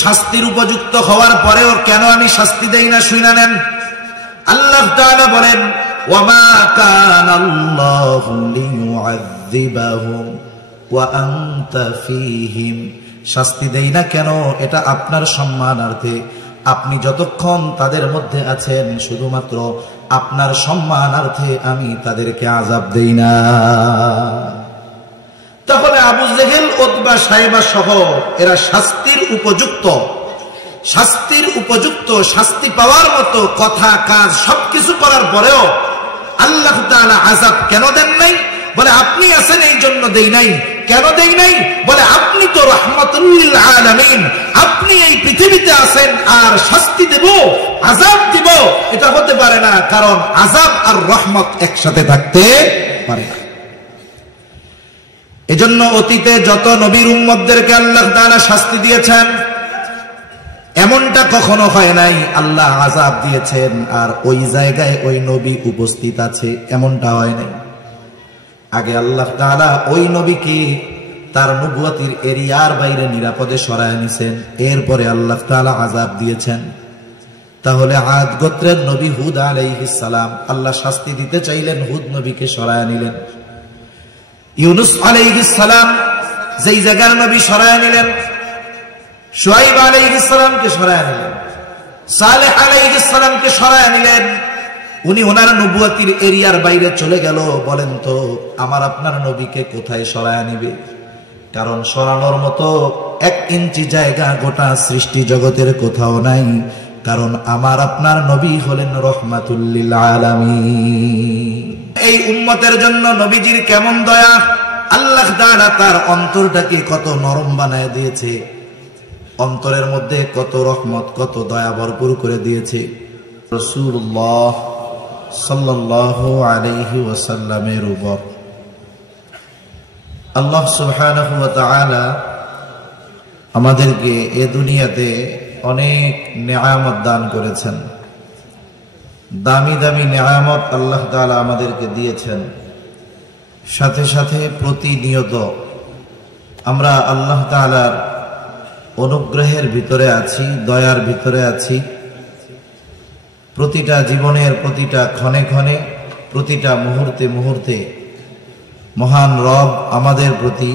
শাস্তির উপযুক্ত হওয়ার পরেও কেন আমি শাস্তি দেই না শুনে নেন। আল্লাহ তাআলা বলেন, ওয়ামা কানাল্লাহু লিয়ুআযযিবাহুম ওয়া আনতা ফীহিম। শাস্তি দেই না কেন? এটা আপনার সম্মানার্থে। আপনি যতক্ষণ তাদের মধ্যে আছেন শুধুমাত্র আপনার সম্মানার্থে আমি তাদেরকে আযাব দেই না। তাহলে আবু জেহেল, উতবা, সাইবা সহ এরা শাস্তির উপযুক্ত, শাস্তি পাওয়ার মতো কথা কাজ সবকিছু করার পরেও আল্লাহ তাআলা আযাব কেন দেন নাই? বলে আপনি আছেন এই জন্য দেই নাই। কেন দেই নাই? বলে আপনি তো রাহমাতুল লিল আলামিন, আপনি এই পৃথিবীতে আছেন আর শাস্তি দেব, আযাব দিব, এটা হতে পারে না, কারণ আযাব আর রহমত একসাথে থাকতে পারে না। এজন্য অতীতে যত নবীর উম্মতদেরকে আল্লাহ তাআলা শাস্তি দিয়েছেন, এমনটা কখনো হয় নাই আল্লাহ আযাব দিয়েছেন আর ওই জায়গায় ওই নবী উপস্থিত আছে, এমনটা হয় নাই। আগে আল্লাহ তাআলা ওই নবীকে তার নবুয়তির এরিয়ার বাইরে নিরাপদে সরায় নিছেন, এরপরে আল্লাহ তাআলা আযাব দিয়েছেন। তাহলে আদ গোত্রের নবী হুদ আলাইহিস সালাম আল্লাহ শাস্তি দিতে চাইলেন, হুদ নবীকে সরায় নিলেন। ইউনুস আলাইহিস সালাম যেই জায়গার নবী সরায় নিলেন, শুআইব আলাইহিস সালামকে সরায় নিলেন, সালেহ আলাইহিস সালামকে সরায় নিলেন। উনি ওনার নবুয়তির এরিয়ার বাইরে চলে গেল। বলেন তো আমার আপনার নবীকে কোথায় সরায় নিবে? কারণ সরানোর মতো 1 ইঞ্চি জায়গা গোটা সৃষ্টি জগতের কোথাও নাই, কারণ আমার আপনার নবী হলেন রহমাতুল লিল আলামিন। এই উম্মতের জন্য নবীজির কেমন দয়া! আল্লাহ তাআলা তার অন্তরটাকে কত নরম বানায় দিয়েছে, অন্তরের মধ্যে কত রহমত, কত দয়া ভরপুর করে দিয়েছে। রাসূলুল্লাহ সাল্লাল্লাহু আলাইহি ওয়াসাল্লামের উপর আল্লাহ সুবহানাহু ওয়া তাআলা আমাদেরকে এই দুনিয়াতে অনেক নেয়ামত দান করেছেন। দামি দামি নেয়ামত আল্লাহ তাআলা আমাদেরকে দিয়েছেন। সাথে সাথে প্রতিনিয়ত আমরা আল্লাহ তাআলার অনুগ্রহের ভিতরে আছি, দয়ার ভিতরে আছি। প্রতিটা জীবনের প্রতিটা ক্ষণে ক্ষণে, প্রতিটা মুহূর্তে মুহূর্তে মহান রব আমাদের প্রতি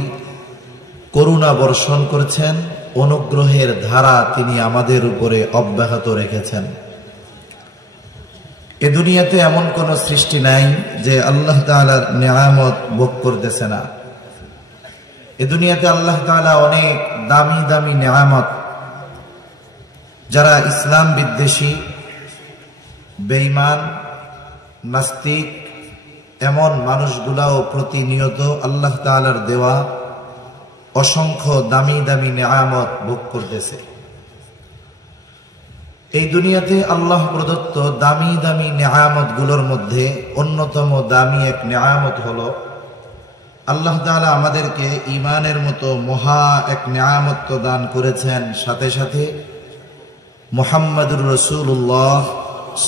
করুণা বর্ষণ করেছেন, অনুগ্রহের ধারা তিনি আমাদের উপরে অব্যাহত রেখেছেন। এ দুনিয়াতে এমন কোন সৃষ্টি নাই যে আল্লাহ তাআলার নেয়ামত ভোগ করতেছে না। এ দুনিয়াতে আল্লাহ তাআলা অনেক দামি দামি নেয়ামত, যারা ইসলাম বিদ্বেষী, বেঈমান, নাস্তিক, এমন মানুষগুলাও প্রতিনিয়ত আল্লাহ তাআলার দেওয়া অসংখ্য দামি দামি নেয়ামত ভোগ করতেছে। এই দুনিয়াতে আল্লাহ প্রদত্ত দামি দামি নেয়ামত গুলোর মধ্যে অন্যতম দামি এক নেয়ামত হলো আল্লাহ তাআলা আমাদেরকে ঈমানের মতো মহা এক নেয়ামত দান করেছেন। সাথে সাথে মুহাম্মদুর রাসূলুল্লাহ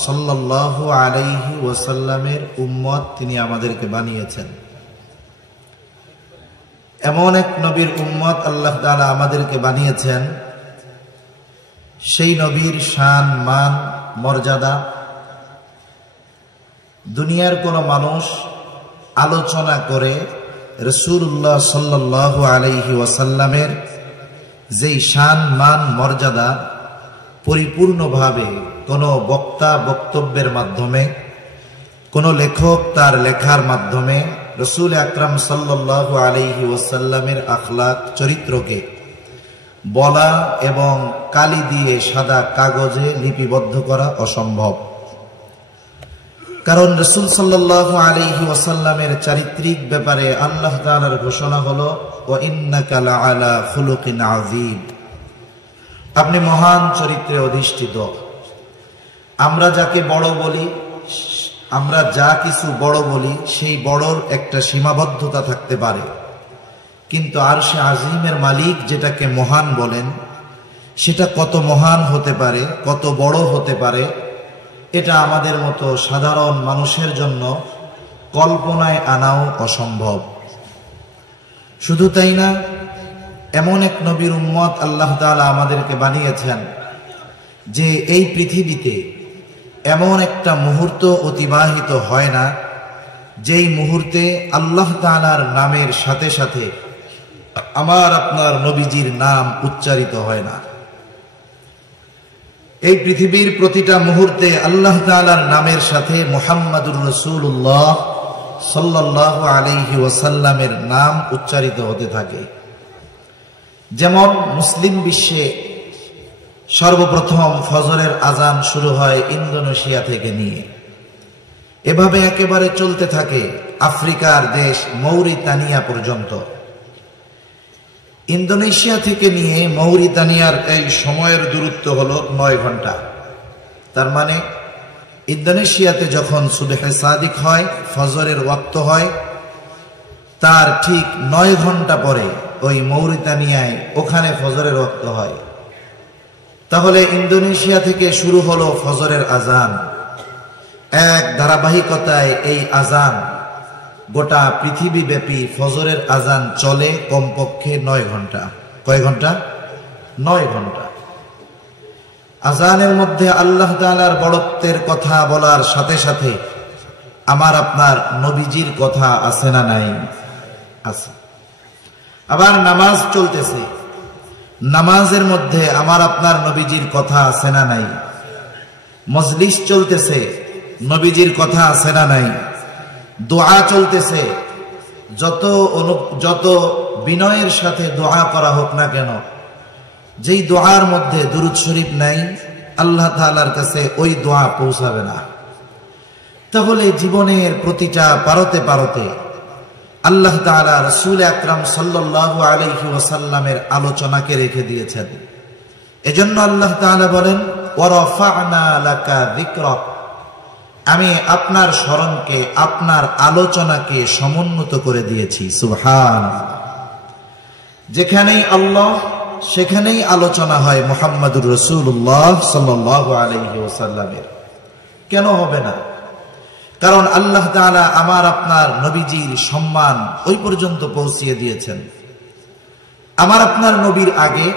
সাল্লাল্লাহু আলাইহি ওয়াসাল্লামের উম্মত তিনি আমাদেরকে বানিয়েছেন। এমন এক নবীর উম্মত আল্লাহ তাআলা আমাদেরকে বানিয়েছেন, সেই নবীর শান, মান, মর্যাদা দুনিয়ার কোন মানুষ আলোচনা করে রাসূলুল্লাহ সাল্লাল্লাহু আলাইহি ওয়াসাল্লামের যেই শান, মান, মর্যাদা পরিপূর্ণভাবে কোন বক্তা বক্তব্যের মাধ্যমে, কোন লেখক তার লেখার মাধ্যমে রাসূল আকরাম সাল্লাল্লাহু আলাইহি ওয়াসাল্লামের আখলাক, চরিত্রকে বলা এবং কালি দিয়ে সাদা কাগজে লিপিবদ্ধ করা অসম্ভব। কারণ রাসূল সাল্লাল্লাহু আলাইহি ওয়াসাল্লামের চারিত্রিক ব্যাপারে আল্লাহ তাআলার ঘোষণা হলো, ওয়া ইন্নাকা লাআলা খুলুকিন আযীম, আপনি মহান চরিত্রে অধিষ্ঠিত। আমরা যাকে বড় বলি, আমরা যা কিছু বড় বলি, সেই বড়র একটা সীমাবদ্ধতা থাকতে পারে, কিন্তু আরশে আজিমের মালিক যেটাকে মহান বলেন, সেটা কত মহান হতে পারে, কত বড় হতে পারে, এটা আমাদের মতো সাধারণ মানুষের জন্য কল্পনায় আনাও অসম্ভব। শুধু তাই না, এমন এক নবীর উম্মত আল্লাহ তাআলা আমাদেরকে বানিয়েছেন যে এই পৃথিবীতে এমন একটা মুহূর্ত অতিবাহিত হয় না যেই মুহূর্তে আল্লাহ তাআলার নামের সাথে সাথে আমার আপনার নবীজির নাম উচ্চারিত হয় না। এই পৃথিবীর প্রতিটা মুহূর্তে আল্লাহ তাআলার নামের সাথে মুহাম্মাদুর রাসূলুল্লাহ সাল্লাল্লাহু আলাইহি ওয়াসাল্লামের নাম উচ্চারিত হতে থাকে। যেমন মুসলিম বিশ্বে সর্বপ্রথম ফজরের আজান শুরু হয় ইন্দোনেশিয়া থেকে নিয়ে, এভাবে একেবারে চলতে থাকে আফ্রিকার দেশ মৌরিতানিয়া পর্যন্ত। ইন্দোনেশিয়া থেকে নিয়ে মৌরিতানিয়ার এই সময়ের দূরত্ব হলো 9 ঘন্টা। তার মানে ইন্দোনেশিয়াতে যখন সুবহে সাদিক হয়, ফজরের ওয়াক্ত হয়, তার ঠিক 9 ঘন্টা পরে ওই মৌরিতানিয়ায় ওখানে ফজরের ওয়াক্ত হয়। তাহলে ইন্দোনেশিয়া থেকে শুরু হলো ফজরের আজান। এক ধারাবাহিকতায় এই আজান গোটা পৃথিবী ব্যাপী ফজরের আজান চলে কমপক্ষে 9 ঘন্টা। কয় ঘন্টা? 9 ঘন্টা। আজানের মধ্যে আল্লাহ তাআলার বড়ত্বের কথা বলার সাথে সাথে আমার আপনার নবীজির কথা আছে না নাই? আছে। আবার নামাজ চলতেছে, নামাজের মধ্যে আমার আপনার নবীজির কথা আছে না নাই? মজলিস চলতেছে, নবীজির কথা আছে না নাই? দোয়া চলতেছে, যত বিনয়ের সাথে দোয়া করা হোক না কেন, যেই দোয়ার মধ্যে দুরূদ শরীফ নাই, আল্লাহ তাআলার কাছে ওই দোয়া পৌঁছাবে না। তাহলে জীবনের প্রতিটা পারতে পারতে আল্লাহ তাআলা রাসূল আকরাম সাল্লাল্লাহু আলাইহি ওয়াসাল্লামের আলোচনাকে রেখে দিয়েছেন। এজন্য আল্লাহ তাআলা বলেন, ওয়া রাফা'না লাকা যিকরাক, আমি আপনার স্মরণকে, আপনার আলোচনাকে সমুন্নত করে দিয়েছি। সুবহানাল্লাহ। যেখানেই আল্লাহ সেখানেই আলোচনা হয় মুহাম্মাদুর রাসূলুল্লাহ সাল্লাল্লাহু আলাইহি ওয়াসাল্লামের। কেন হবে না? কারণ আল্লাহ তাআলা আমার আপনার নবীজির সম্মান ওই পর্যন্ত পৌঁছিয়ে দিয়েছেন। আমার আপনার নবীর আগে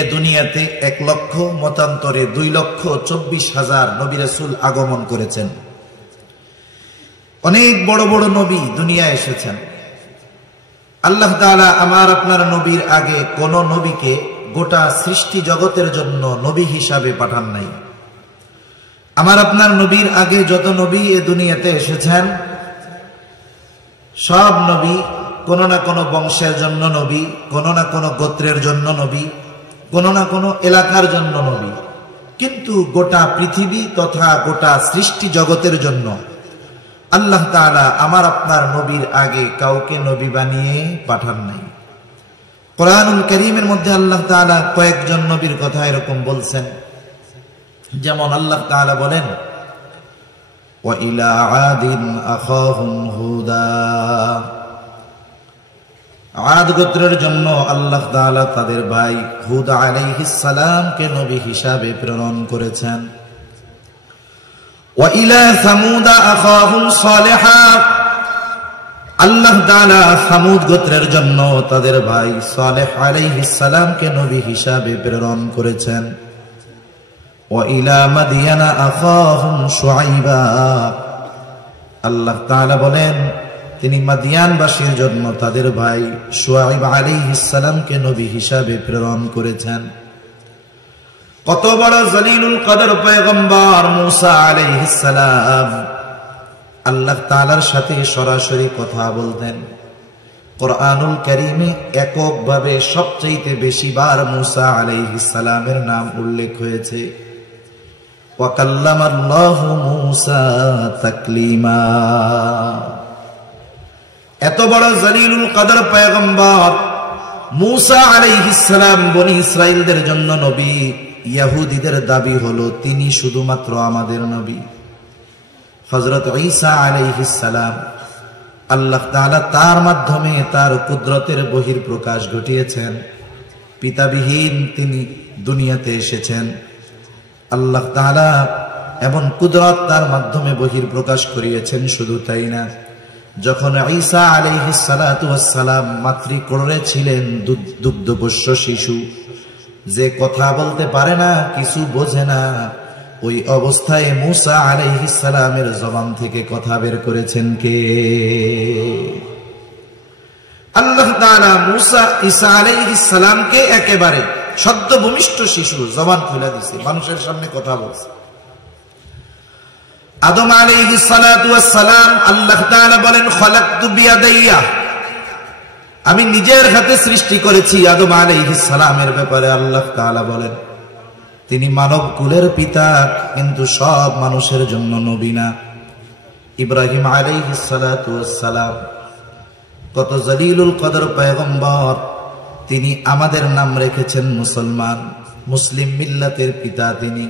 এ দুনিয়াতে 1 লক্ষ মতান্তরে 2,24,000 নবী রাসূল আগমন করেছেন। অনেক বড় বড় নবী দুনিয়ায় এসেছেন। আল্লাহ তাআলা আমার আপনার নবীর আগে কোন নবীকে গোটা সৃষ্টি জগতের জন্য নবী হিসাবে পাঠান নাই। আমার আপনার নবীর আগে যত নবী এ দুনিয়াতে এসেছেন, সব নবী কোন না কোন বংশের জন্য নবী, কোন না কোন গোত্রের জন্য নবী, কোন না কোন এলাকার জন্য নবী। কিন্তু গোটা পৃথিবী তথা গোটা সৃষ্টি জগতের জন্য আল্লাহ তাআলা আমার আপনার নবীর আগে কাউকে নবী বানিয়ে পাঠান নাই। কোরআনুল কারীমের মধ্যে আল্লাহ তাআলা কয়েকজন নবীর কথা এরকম বলছেন। যেমন আল্লাহ তাআলা বলেন, ওয়া ইলা আদিন আখাহুম হুদা, আদ গোত্রের জন্য আল্লাহ তাআলা তাদের ভাই হুদ আলাইহিস সালামকে নবী হিসাবে প্রেরণ করেছেন। ওয়া ইলা সামুদ আখাহুম সালিহা, আল্লাহ তাআলা সামুদ গোত্রের জন্য তাদের ভাই সালেহ আলাইহিস সালামকে নবী হিসাবে প্রেরণ করেছেন। ওয়া ইলা মাদিয়ানা আখাহুম শুআইবা, আল্লাহ তাআলা বলেন তিনি মাদিয়ানবাসীর জন্য তাদের ভাই শুআইব আলাইহিস সালামকে নবী হিসাবে প্রেরণ করেছেন। কত বড় জলিলুল কদর পয়গম্বর মুসা আলাইহিস সালাম আল্লাহ তাআলার সাথে সরাসরি কথা বলতেন। কোরআনুল কারীমে এককভাবে সবচেয়ে বেশি বার মুসা আলাইহিস সালামের নাম উল্লেখ হয়েছে। ওয়া কাল্লামাল্লাহু মুসা তাকলিমা। এত বড় জলিলুল কদর পয়গম্বর মুসা আলাইহিস সালাম বনি ইসরাইলদের জন্য নবী। ইহুদীদের দাবি হলো তিনি শুধুমাত্র আমাদের নবী। হযরত ঈসা আলাইহিস সালাম আল্লাহ তাআলা তার মাধ্যমে তার কুদরতের বহিঃপ্রকাশ ঘটিয়েছেন। পিতাবিহীন তিনি দুনিয়াতে এসেছেন। আল্লাহ তাআলা এমন কুদরত তার মাধ্যমে বহিঃপ্রকাশ করিয়েছেন। শুধু তাই না, যখন ঈসা আলাইহিস সালাতু ওয়াস সালাম মাতৃকোলে ছিলেন, দুগ্ধপোষ্য শিশু, যে কথা বলতে পারে না, কিছু বোঝে না, ওই অবস্থায় মূসা আলাইহিস সালামের জবান থেকে কথা বের করেছেন কে? আল্লাহ তাআলা মূসা ঈসা আলাইহিস সালামকে একেবারে সদ্য ভূমিষ্ঠ শিশু জবান খুলে দিয়েছে, মানুষের সামনে কথা বলছে। আদম আলাইহিস সালাতু ওয়াস সালাম আল্লাহ তাআলা বলেন খলাকতু বিয়াদাইয়া, আমি নিজের হাতে সৃষ্টি করেছি। আদম আলাইহিস সালামের ব্যাপারে আল্লাহ তাআলা বলেন তিনি মানব কুলের পিতা, কিন্তু সব মানুষের জন্য নবী না। ইব্রাহিম আলাইহিস সালাতু ওয়াস সালাম কত জলিলুল কদর পয়গম্বর, তিনি আমাদের নাম রেখেছেন মুসলমান, মুসলিম মিল্লাতের পিতা তিনি।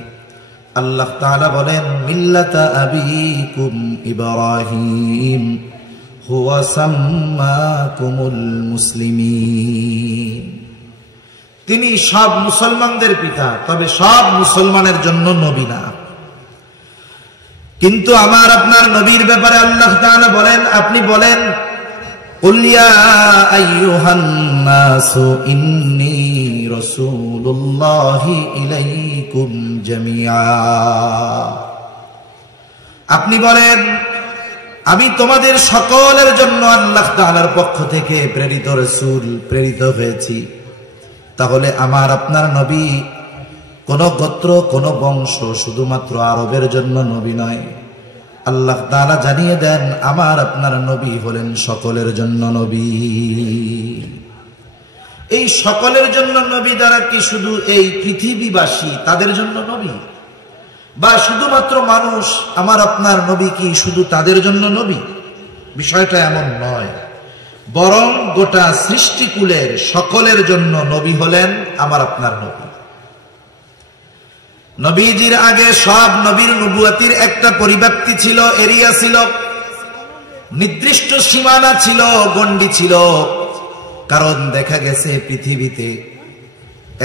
আল্লাহ তাআলা বলেন মিল্লাতা আবিকুম ইব্রাহিম হুয়া সাম্মাকুমুল মুসলিমিন, তিনি সব মুসলমানদের পিতা, তবে সব মুসলমানের জন্য নবী না। কিন্তু আমার আপনার নবীর ব্যাপারে আল্লাহ তাআলা বলেন, আপনি বলেন কুল ইয়া আইয়ুহান নাসু ইন্নী রাসূলুল্লাহি ইলাইকুম জামিআ, আপনি বলেন আমি তোমাদের সকলের জন্য আল্লাহ তাআলার পক্ষ থেকে প্রেরিত রাসূল, প্রেরিত হয়েছি। তাহলে আমার আপনার নবী কোন গোত্র, কোন বংশ, শুধুমাত্র আরবের জন্য নবী নয়। আল্লাহ তাআলা জানিয়ে দেন আমার আপনার নবী হলেন সকলের জন্য নবী। এই সকলের জন্য নবী দ্বারা কি শুধু এই পৃথিবীবাসী তাদের জন্য নবী, বা শুধুমাত্র মানুষ আমার আপনার নবী কি শুধু তাদের জন্য নবী? বিষয়টা এমন নয়, বরং গোটা সৃষ্টিকুলের সকলের জন্য নবী হলেন আমার আপনার নবী। নবীজির আগে সব নবীর নবুয়তির একটা পরিব্যাপ্তি ছিল, এরিয়া ছিল, নির্দিষ্ট সীমানা ছিল, গণ্ডি ছিল। কারণ দেখা গেছে পৃথিবীতে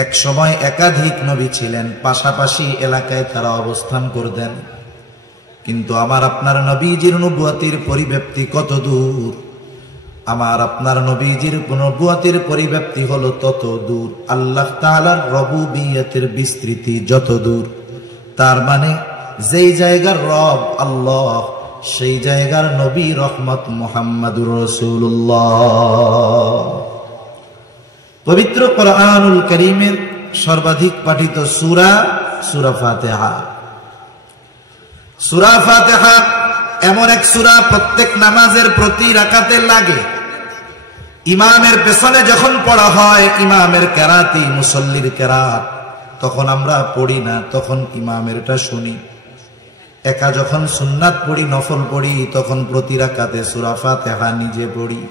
এক সময় একাধিক নবী ছিলেন, পাশাপাশি এলাকায় তারা অবস্থান করতেন। কিন্তু আমার আপনার নবীজির নবুয়তির পরিব্যাপ্তি কত দূর, আমার আপনার নবীজির নবুয়তির পরিব্যাপ্তি হলো তত দূর, আল্লাহ তাআলার রবুবিয়তের বিস্তৃতি যত দূর। তার মানে যেই জায়গার রব আল্লাহ, সেই জায়গার নবী রহমত মুহাম্মাদুর রাসূলুল্লাহ। পবিত্র কোরআনুল কারীমের সর্বাধিক পাঠিত সূরা সূরা ফাতিহা। সূরা ফাতিহা এমন এক সূরা প্রত্যেক নামাজের প্রতি রাকাতে লাগে। ইমামের পেছনে যখন পড়া হয়, ইমামের কেরাতি, মুসল্লির কেরাত, তখন আমরা পড়ি না, তখন ইমামেরটা শুনি। একা যখন সুন্নাত পড়ি, নফল পড়ি, তখন প্রতি রাকাতে সূরা ফাতিহা নিজে পড়ি।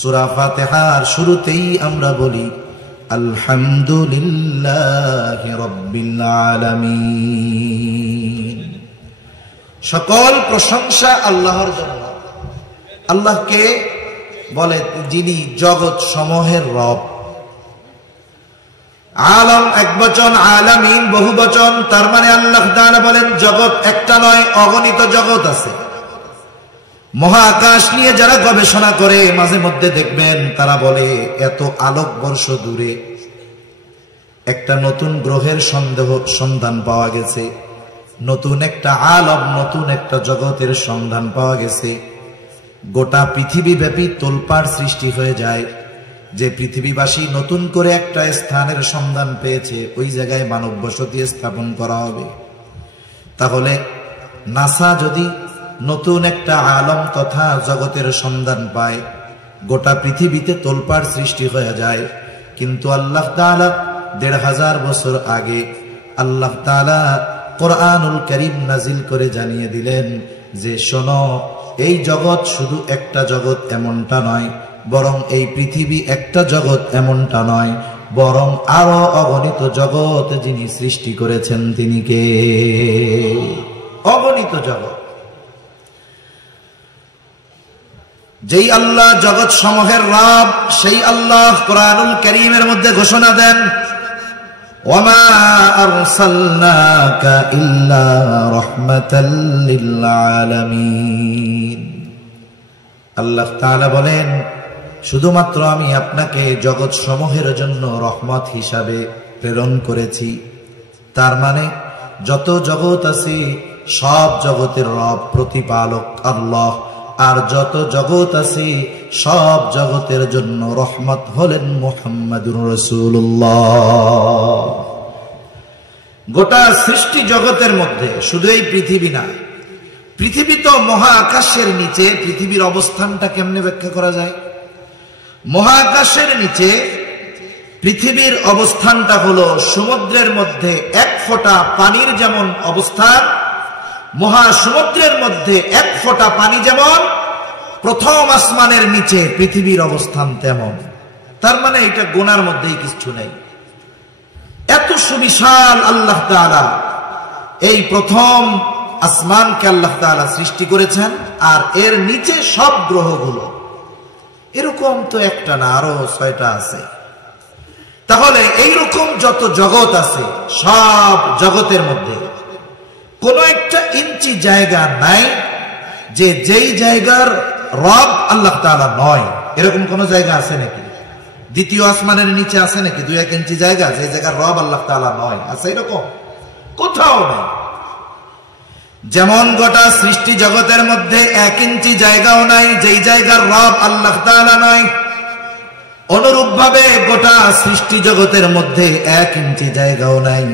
সূরা ফাতিহার শুরুতেই আমরা বলি আলহামদুলিল্লাহি রাব্বিল আলামিন, সকল প্রশংসা আল্লাহর জন্য। আল্লাহকে বলে যিনি জগৎ সমূহের রব। আলম এক বচন, আলামিন বহু বচন, তার মানে আল্লাহ তাআলা বলেন জগৎ একটা নয়, অগণিত জগৎ আছে। মহাকাশ নিয়ে যারা গবেষণা করে মাঝে মধ্যে দেখবেন তারা বলে এত আলোকবর্ষ দূরে একটা নতুন গ্রহের সন্ধান পাওয়া গেছে, নতুন একটা আলম, নতুন একটা জগতের সন্ধান পাওয়া গেছে। গোটা পৃথিবীব্যাপী তোলপাড় সৃষ্টি হয়ে যায় যে পৃথিবীবাসী নতুন করে একটা স্থানের সন্ধান পেয়েছে, ওই জায়গায় মানব বসতি স্থাপন করা হবে। তাহলে নাসা যদি নতুন একটা আলম তথা জগতের সন্ধান পায়, গোটা পৃথিবীতে তোলপাড় সৃষ্টি হয়ে যায়। কিন্তু আল্লাহ তাআলা ১৫০০ বছর আগে আল্লাহ তাআলা কোরআনুল কারীম নাজিল করে জানিয়ে দিলেন যে শোনো, এই জগৎ শুধু একটা জগৎ এমনটা নয়, বরং এই পৃথিবী একটা জগৎ এমনটা নয়, বরং আরো অগণিত জগৎ যিনি সৃষ্টি করেছেন তিনি কে? অগণিত জগৎ। যেই আল্লাহ জগৎ সমূহের রব, সেই আল্লাহ কোরআনুল কারীমের মধ্যে ঘোষণা দেন ওয়ামা আরসালনাকা ইল্লা রাহমাতাল লিল আলামিন। আল্লাহ তাআলা বলেন, শুধুমাত্র আমি আপনাকে জগৎ সমূহের জন্য রহমত হিসাবে প্রেরণ করেছি। তার মানে যত জগৎ আছে সব জগতের রব প্রতিপালক আল্লাহ, আর যত জগৎ আছে সব জগতের জন্য রহমত হলেন মুহাম্মাদুর রাসূলুল্লাহ। গোটা সৃষ্টি জগতের মধ্যে শুধু এই পৃথিবী না, পৃথিবী তো মহাকাশের নিচে। পৃথিবীর অবস্থানটা কেমনে ব্যাখ্যা করা যায়? মহাকাশের নিচে পৃথিবীর অবস্থানটা হলো সমুদ্রের মধ্যে এক ফোঁটা পানির যেমন অবস্থান, মহাসমুদ্রের মধ্যে এক ফোঁটা পানি যেমন, প্রথম আসমানের নিচে পৃথিবীর অবস্থান তেমন। তার মানে এটা গোনার মধ্যেই কিছু নেই। এত সুবিশাল আল্লাহ তাআলা এই প্রথম আসমানকে আল্লাহ তাআলা সৃষ্টি করেছেন, আর এর নিচে সব গ্রহগুলো। এরকম তো একটা না, আরো 6টা আছে। তাহলে এইরকম যত জগৎ আছে সব জগতের মধ্যে কোন একটা ইঞ্চি জায়গা নাই যে যেই জায়গার রব আল্লাহ তাআলা নয়। এরকম কোন জায়গা আছে নাকি? দ্বিতীয় আসমানের নিচে আছে নাকি 2-1 ইঞ্চি জায়গা যে জায়গার রব আল্লাহ তাআলা নয়? আছে এরকম? কোথাও নেই। যেমন গোটা সৃষ্টি জগতের মধ্যে 1 ইঞ্চি জায়গাও নাই যেই জায়গার রব আল্লাহ তাআলা নয়, অনুরূপ ভাবে গোটা সৃষ্টি জগতের মধ্যে 1 ইঞ্চি জায়গাও নাই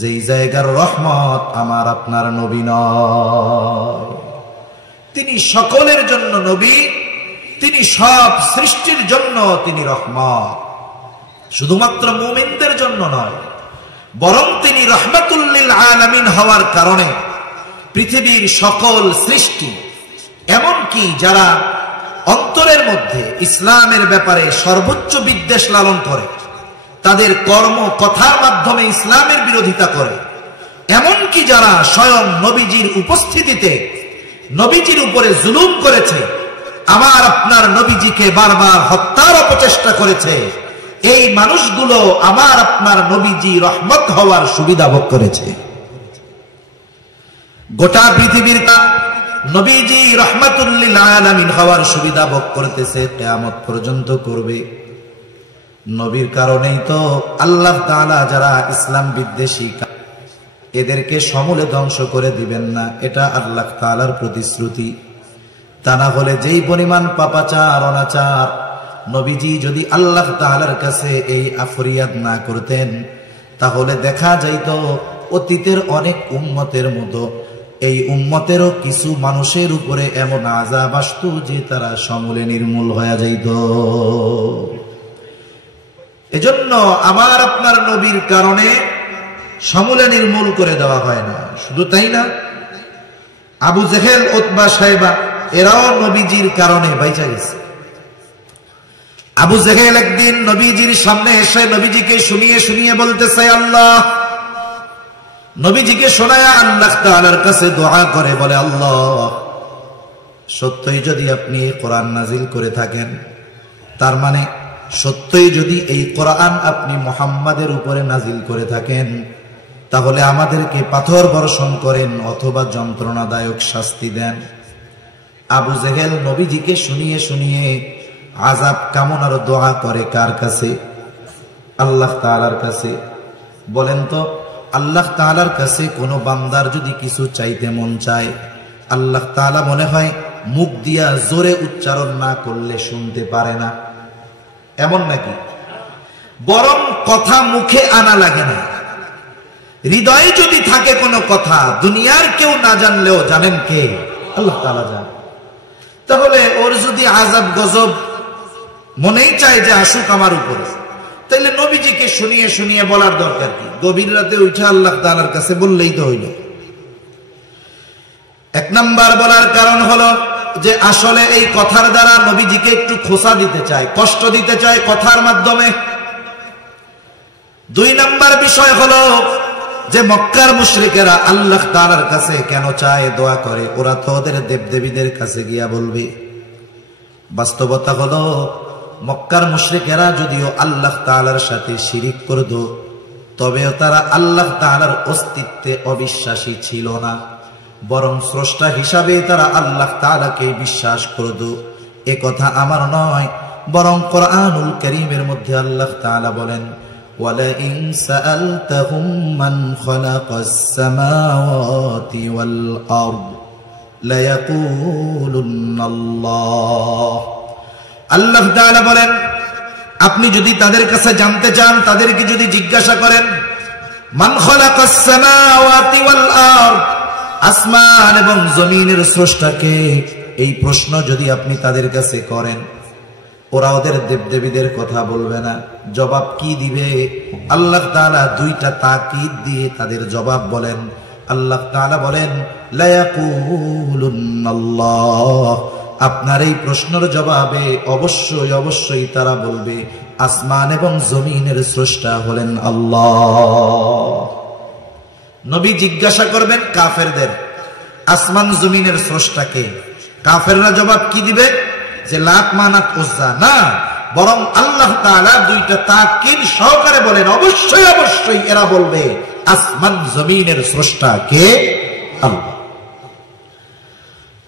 যেই জায়গার রহমত আমার আপনার নবী নয়। তিনি সকলের জন্য নবী, তিনি সব সৃষ্টির জন্য তিনি রহমত। শুধুমাত্র মুমিনদের জন্য নয়, বরং তিনি রহমাতুল লিল আলামিন হওয়ার কারণে পৃথিবীর সকল সৃষ্টি, এমনকি যারা অন্তরের মধ্যে ইসলামের ব্যাপারে সর্বোচ্চ বিদ্বেষ লালন করে, তাদের কর্ম কথার মাধ্যমে ইসলামের বিরোধিতা করে, এমনকি যারা স্বয়ং নবীজির উপস্থিতিতে নবীজির উপরে জুলুম করেছে, আমার আপনার নবীজিকে বারবার হত্যার অপচেষ্টা করেছে, এই মানুষগুলো আমার আপনার নবীজি রহমত হওয়ার সুবিধা ভোগ করেছে। গোটা পৃথিবীর নবীজি রহমাতুল লিল আলামিন হওয়ার সুবিধা ভোগ করতেছে, কিয়ামত পর্যন্ত করবে। নবীর কারণেই তো আল্লাহ তাআলা যারা ইসলাম বিদ্বেষী এদেরকে সমূলে ধ্বংস করে দিবেন না, এটা আল্লাহ তাআলার প্রতিশ্রুতি। তা না হলে যেই পরিমাণ পাপাচার অনাচার, নবীজি যদি আল্লাহ তাআলার কাছে এই ফরিয়াদ না করতেন, তাহলে দেখা যাইত অতীতের অনেক উম্মতের মতো এই উম্মতেরও কিছু মানুষের উপরে এমন আযাব আসতো যে তারা সমূলে নির্মূল হয়ে যাইত। এজন্য আমার আপনার নবীর কারণে সমূলে নির্মূল করে দেওয়া হয় না। শুধু তাই না, আবু জেহেল, উতবা, শাইবা এরাও নবীজির কারণে বাইচা গেছে। আবু জেহেল একদিন নবীজির সামনে এসে নবীজিকে শুনিয়ে শুনিয়ে বলতেছে আল্লাহ, নবীজিকে শোনায়া আল্লাহ তাআলার কাছে দোয়া করে বলে, আল্লাহ সত্যই যদি আপনি এই কোরআন নাজিল করে থাকেন, তার মানে সত্যই যদি এই কোরআন আপনি মুহাম্মাদের উপরে নাজিল করে থাকেন, তাহলে আমাদেরকে পাথর বর্ষণ করেন অথবা যন্ত্রণাদায়ক শাস্তি দেন। আবু জেহেল নবীজিকে শুনিয়ে শুনিয়ে আযাব কামনার দোয়া করে কার কাছে? আল্লাহ তাআলার কাছে। বলেন তো, আল্লাহ তাআলার কাছে কোনো বান্দার যদি কিছু চাইতে মন চায়, আল্লাহ তাআলা মনে হয় মুখ দিয়া জোরে উচ্চারণ না করলে শুনতে পারে না, এমন নাকি? বরং কথা মুখে আনা লাগে না, হৃদয়ে যদি থাকে কোনো কথা, দুনিয়ার কেউ না জানলেও জানেন কে? আল্লাহ তাআলা জানেন। তাহলে ওর যদি আযাব গজব মনেই চায় যে আসুক আমার উপরে, তাইলে নবীজিকে শুনিয়ে শুনিয়ে বলার দরকার কি? গভীর রাতে উঠে আল্লাহ তাআলার কাছে বললেই তো হইল। 1 নাম্বার বলার কারণ হলো যে আসলে এই কথার দ্বারা নবীজিকে একটু খোঁচা দিতে চায়, কষ্ট দিতে চায় কথার মাধ্যমে। 2 নাম্বার বিষয় হলো যে মক্কার মুশরিকেরা আল্লাহ তাআলার কাছে কেন চায়, দোয়া করে? ওরা তো ওদের দেবদেবীদের কাছে গিয়া বলবে। বাস্তবতা হলো মক্কার মুশরিকেরা যদিও আল্লাহ তাআলার সাথে শিরিক করত, তবেও তারা আল্লাহ তাআলার অস্তিত্বে অবিশ্বাসী ছিল না। বরং স্রষ্টা হিসাবে তারা আল্লাহ তাআলাকে বিশ্বাস করত। এ কথা আমার নয়, বরং কোরআনুল কারীমের মধ্যে আল্লাহ তাআলা বলেন, ওয়ালাইন সাআলতাহুম মান খালাকাস সামাওয়াতি ওয়াল আরদ লায়াকুলুন্নাল্লাহ। আল্লাহ তাআলা বলেন, আপনি যদি তাদের কাছে জানতে চান, তাদেরকে যদি জিজ্ঞাসা করেন, মান খালাকাস সামাওয়াতি ওয়াল আরদ, আসমান এবং জমিনের স্রষ্টাকে, এই প্রশ্ন যদি আপনি তাদের কাছে করেন, ওরা ওদের দেবদেবীদের কথা বলবে না। জবাব কি দিবে? আল্লাহ তাআলা দুইটা তাকিদ দিয়ে তাদের জবাব বলেন। আল্লাহ তাআলা বলেন, লায়াকুলুন্নাল্লাহ, আপনার এই প্রশ্নের জবাবে অবশ্যই অবশ্যই তারা বলবে আসমান এবং জমিনের স্রষ্টা হলেন আল্লাহ। নবী জিজ্ঞাসা করবেন কাফেরদের, আসমান জমিনের স্রষ্টাকে। কাফেররা জবাব কি দিবে? যে লাত মানাত উজ্জা না, বরং আল্লাহ তাআলা দুইটা তাকিদ সহকারে বলেন অবশ্যই অবশ্যই এরা বলবে আসমান জমিনের স্রষ্টা কে? আল্লাহ।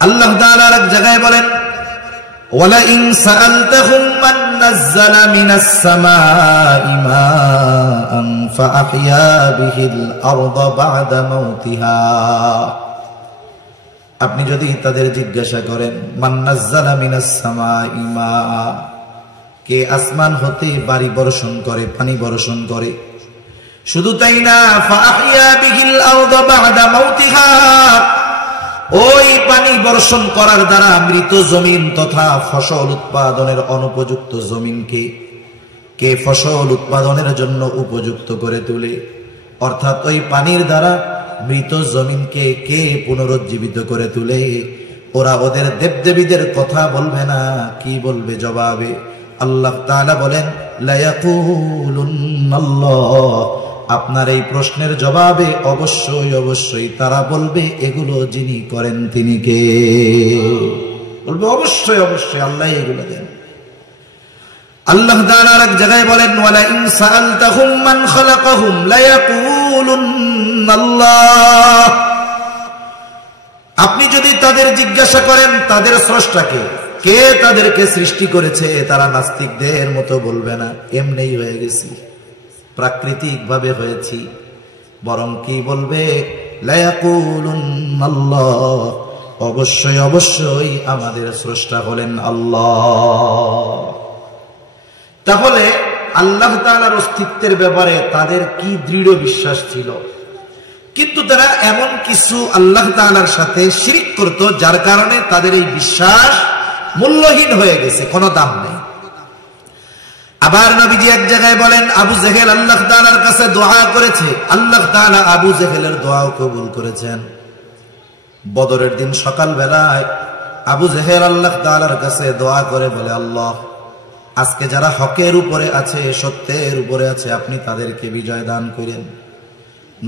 আল্লাহ তাআলা এক জায়গায় বলেন, ওয়ালাইন সাআলতাহুম মান নাযালা মিনাস সামাই মাআন ফাআহইয়া বিহিল আরদা বা'দা মাউতিহা। আপনি যদি তাদের জিজ্ঞাসা করেন, মান নাযালা মিনাস সামাই মা, কে আসমান হতে বাড়ি বর্ষণ করে, পানি বর্ষণ করে। শুধু তাই না, ফাআহইয়া বিহিল আরদা বা'দা মাউতিহা, ওই পানি বর্ষণ করার দ্বারা মৃত জমিন তথা ফসল উৎপাদনের অনুপযুক্ত জমিনকে কে ফসল উৎপাদনের জন্য উপযুক্ত করে তোলে। অর্থাৎ ওই পানির দ্বারা মৃত জমিনকে কে পুনরুজ্জীবিত করে তোলে। ওরা ওদের দেবদেবীদের কথা বলবে না, কি বলবে জবাবে? আল্লাহ তাআলা বলেন, লায়াকুলুন্নাল্লাহ, আপনার এই প্রশ্নের জবাবে অবশ্যই অবশ্যই তারা বলবে এগুলো যিনি করেন তিনি কে? বলবে অবশ্যই অবশ্যই আল্লাহ এগুলো দেন। আল্লাহ তাআলা এক জায়গায় বলেন, ওয়ালাইন সাআলতাহুম মান খালাকাহুম লায়াকুলুন্নাল্লাহ, আপনি যদি তাদের জিজ্ঞাসা করেন তাদের স্রষ্টাকে, কে তাদেরকে সৃষ্টি করেছে, তারা নাস্তিকদের মতো বলবে না এমনিই হয়ে গেছি, প্রাকৃতিক ভাবে হয়েছি, বরং কি বলবে? লায়াকুলুন্নাল্লাহ, অবশ্যই অবশ্যই আমাদের স্রষ্টা হলেন আল্লাহ। তাহলে আল্লাহ তাআলার অস্তিত্বের ব্যাপারে তাদের কি দৃঢ় বিশ্বাস ছিল, কিন্তু তারা এমন কিছু আল্লাহ তাআলার সাথে শিরক করত যার কারণে তাদের এই বিশ্বাস মূল্যহীন হয়ে গেছে, কোনো দাম নেই। আবার নবীজি এক জায়গায় বলেন, আবু জেহেল আল্লাহ তাআলার কাছে দোয়া করেছে, আল্লাহ তাআলা আবু জেহেলের দোয়াও কবুল করেছেন। বদরের দিন সকাল বেলায় আবু জেহেল আল্লাহ তাআলার কাছে দোয়া করে বলে, আল্লাহ, আজকে যারা হকের উপরে আছে, সত্যের উপরে আছে, আপনি তাদেরকে বিজয় দান করেন।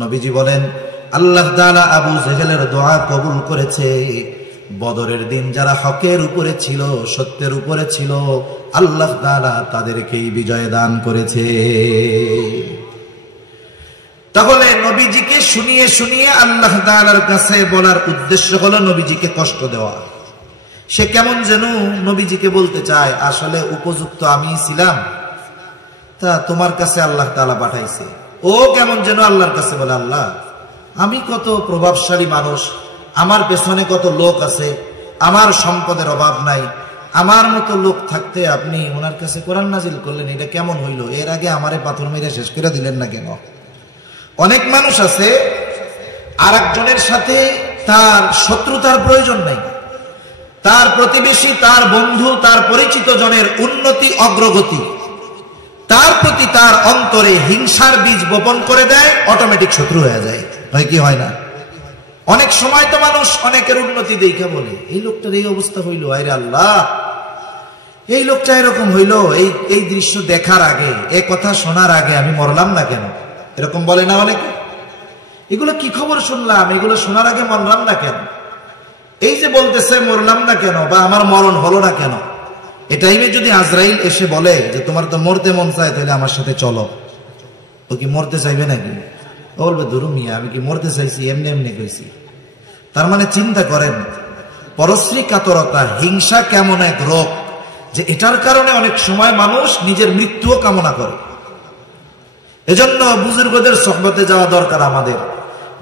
নবীজি বলেন, আল্লাহ তাআলা আবু জেহেলের দোয়া কবুল করেছে। বদরের দিন যারা হকের উপরে ছিল, সত্যের উপরে ছিল, আল্লাহ তাআলা তাদেরকেই বিজয় দান করেছে। তাহলে নবীজিকে শুনিয়ে শুনিয়ে আল্লাহ তাআলার কাছে বলার উদ্দেশ্য হলো নবীজিকে কষ্ট দেওয়া। সে কেমন যেন নবীজিকে বলতে চায়, আসলে উপযুক্ত আমি ছিলাম, তা তোমার কাছে আল্লাহ তাআলা পাঠাইছে। ও কেমন যেন আল্লাহর কাছে বলে, আল্লাহ, আমি কত প্রভাবশালী মানুষ, আমার পেছনে কত লোক আছে, আমার সম্পদের অভাব নাই, আমার মতো লোক থাকতে আপনি ওনার কাছে কোরআন নাজিল করলেন, এটা কেমন হইল? এর আগে আমারে পাথর মেরে শেষ করে দিলেন না কেন? অনেক মানুষ আছে আর একজনের সাথে তার শত্রুতার প্রয়োজন নাই, তার প্রতিবেশী, তার বন্ধু, তার পরিচিত জনের উন্নতি অগ্রগতি, তার প্রতি তার অন্তরে হিংসার বীজ বপন করে দেয়, অটোমেটিক শত্রু হয়ে যায়। হয় কি হয় না? অনেক সময় তো মানুষ অনেকের উন্নতি দেখে বলে, এই লোকটার এই অবস্থা হইল, আরে আল্লাহ, এই লোকটা এরকম হইল, এই দৃশ্য দেখার আগে, এই কথা শোনার আগে আমি মরলাম না কেন? এরকম বলে না অনেকে? এগুলো কি খবর শুনলাম, এগুলো শোনার আগে মরলাম না কেন? এই যে বলতেছে মরলাম না কেন, বা আমার মরণ হলো না কেন, এ টাইমে যদি আজরাইল এসে বলে যে তোমার তো মরতে মন চায়, তাহলে আমার সাথে চলো, ও কি মরতে চাইবে নাকি? ও বলবে, ধরু মিয়া, আমি কি মরতে চাইছি? এমনি এমনি কইছি। তার মানে চিন্তা করেন পরশ্রী কাতরতা, হিংসা কেমন এক রোগ যে এটার কারণে অনেক সময় মানুষ নিজের মৃত্যুও কামনা করে। এজন্য বুজুর্গদের সোহবতে যাওয়া দরকার আমাদের,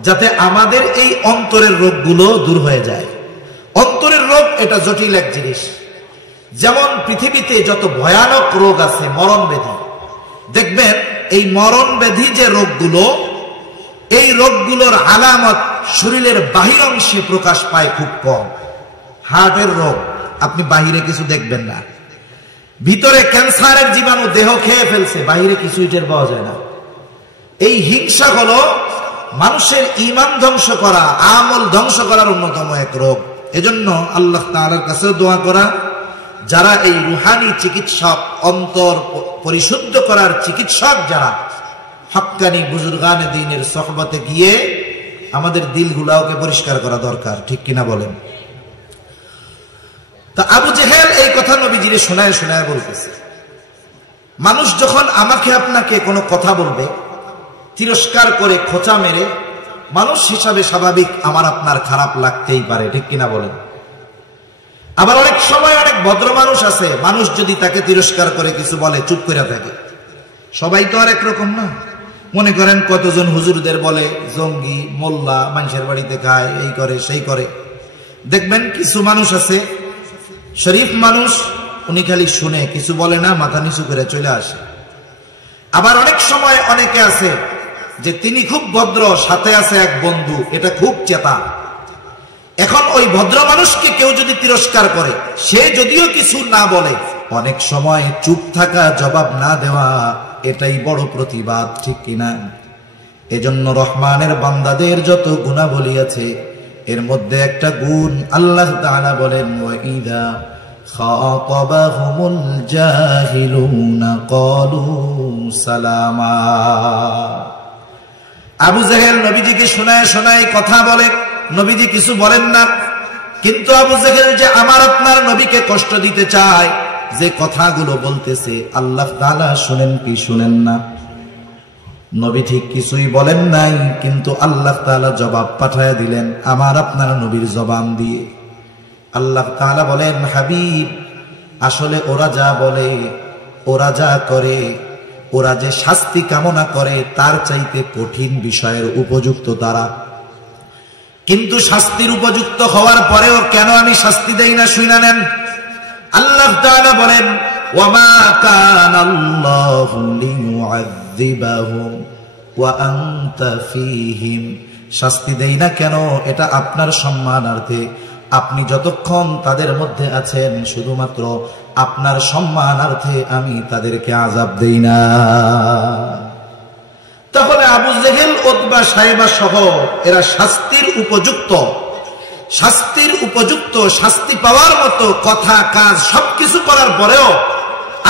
যাতে আমাদের এই অন্তরের রোগগুলো দূর হয়ে যায়। অন্তরের রোগ এটা জটিল এক জিনিস। যেমন পৃথিবীতে যত ভয়ানক রোগ আছে, মরণ ব্যাধি, দেখবেন এই মরণ ব্যাধি যে রোগগুলো, এই রোগগুলোর আলামত শরীরের বাহির অংশে প্রকাশ পায় খুব কম। হার্টের রোগ আপনি বাহিরে কিছু দেখবেন না, ভিতরে ক্যান্সারের জীবাণু দেহ খেয়ে ফেলছে, বাহিরে কিছু টের পাওয়া যায় না। এই হিংসা হলো মানুষের ঈমান ধ্বংস করা, আমল ধ্বংস করার অন্যতম এক রোগ। এজন্য আল্লাহ তাআলার কাছে দোয়া করা, যারা এই রুহানি চিকিৎসক, অন্তর পরিশুদ্ধ করার চিকিৎসক, যারা হক্কানি বুজুর্গানে দ্বীনের সোহবতে গিয়ে আমাদের দিলগুলাওকে পরিষ্কার করা দরকার, ঠিক কিনা বলেন? তা আবু জেহেল এই কথা নবীজিরে শোনায় শোনায় বলতেছে, মানুষ যখন আমাকে আপনাকে কোনো কথা বলবে, তিরস্কার করে খোঁচা মেরে, মানুষ হিসাবে স্বাভাবিক আমার আপনার খারাপ লাগতেই পারে, ঠিক কিনা বলেন? আবার অনেক সময় অনেক ভদ্র মানুষ আছে, মানুষ যদি তাকে তিরস্কার করে কিছু বলে চুপ করে থাকে। সবাই তো আর একরকম না। মনে করেন কতজন হুজুরদের বলে জঙ্গি, মোল্লা, মানুষের বাড়িতে খায়, এই করে সেই করে। দেখবেন কিছু মানুষ আছে শরীফ মানুষ, উনি খালি শুনে, কিছু বলে না, মাথা নিচু করে চলে আসে। আবার অনেক সময় অনেকে আছে যে তিনি খুব ভদ্র, সাথে আছে এক বন্ধু, এটা খুব চেতা। এখন ওই ভদ্র মানুষকে কেউ যদি তিরস্কার করে, সে যদিও কিছু না বলে, অনেক সময় চুপ থাকা, জবাব না দেওয়া, এটাই বড় প্রতিবাদ, ঠিক কিনা? এজন্য রহমানের বান্দাদের যত গুণাবলী আছে, এর মধ্যে একটা গুণ আল্লাহ তাআলা বলেন, ওয়াইদা খাতাবাহুমুল জাহিলুনা ক্বালু সালামা। আবু জেহেল নবীজিকে শোনায় শোনায় কথা বলে, নবীজি কিছু বলেন না। কিন্তু আবু জেহেল যে আমার আপনার নবীকে কষ্ট দিতে চায়, যে কথাগুলো বলতেছে, আল্লাহ তাআলা শুনেন কি শুনেন না? নবী ঠিক কিছুই বলেন নাই, কিন্তু আল্লাহ তাআলা জবাব পাঠায় দিলেন আমার আপনার নবীর জবান দিয়ে। আল্লাহ তাআলা বলেন, হাবিব, আসলে ওরা যা বলে, ওরা যা করে, ওরা যে শাস্তি কামনা করে, তার চাইতে কঠিন বিষয়ের উপযুক্ত তারা। কিন্তু শাস্তির উপযুক্ত হওয়ার পরেও কেন আমি শাস্তি দেই না, শুইনা নেন। আল্লাহ তাআলা বলেন, ওয়ামা কানাল্লাহু লিয়ুআযযিবাহুম ওয়া আনতা ফীহিম। শাস্তি দেই না কেন? এটা আপনার সম্মানার্থে। আপনি যতক্ষণ তাদের মধ্যে আছেন, শুধুমাত্র আপনার সম্মানার্থে আমি তাদেরকে আযাব দেই না। তাহলে আবু জেহেল, উতবা, সাইবা সহ এরা শাস্তির উপযুক্ত, শাস্তির উপযুক্ত, শাস্তি পাওয়ার মতো কথা, কাজ সবকিছু করার পরেও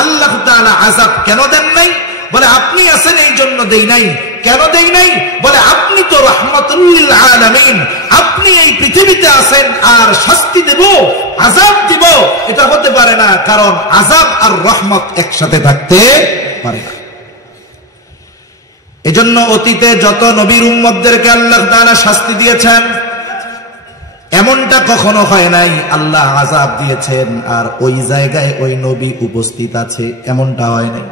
আল্লাহ তাআলা আযাব কেন দেন নাই? বলে আপনি আছেন এই জন্য দেই নাই। কেন দেই নাই? বলে আপনি তো রাহমাতুল লিল আলামিন, আপনি এই পৃথিবীতে আছেন, আর শাস্তি দেব, আযাব দিব, এটা হতে পারে না, কারণ আযাব আর রহমত একসাথে থাকতে পারে না। এজন্য অতীতে যত নবীর উম্মতদেরকে আল্লাহ তাআলা শাস্তি দিয়েছেন, এমনটা কখনো হয় নাই আল্লাহ আযাব দিয়েছেন আর ওই জায়গায় ওই নবী উপস্থিত আছে, এমনটা হয় নাই।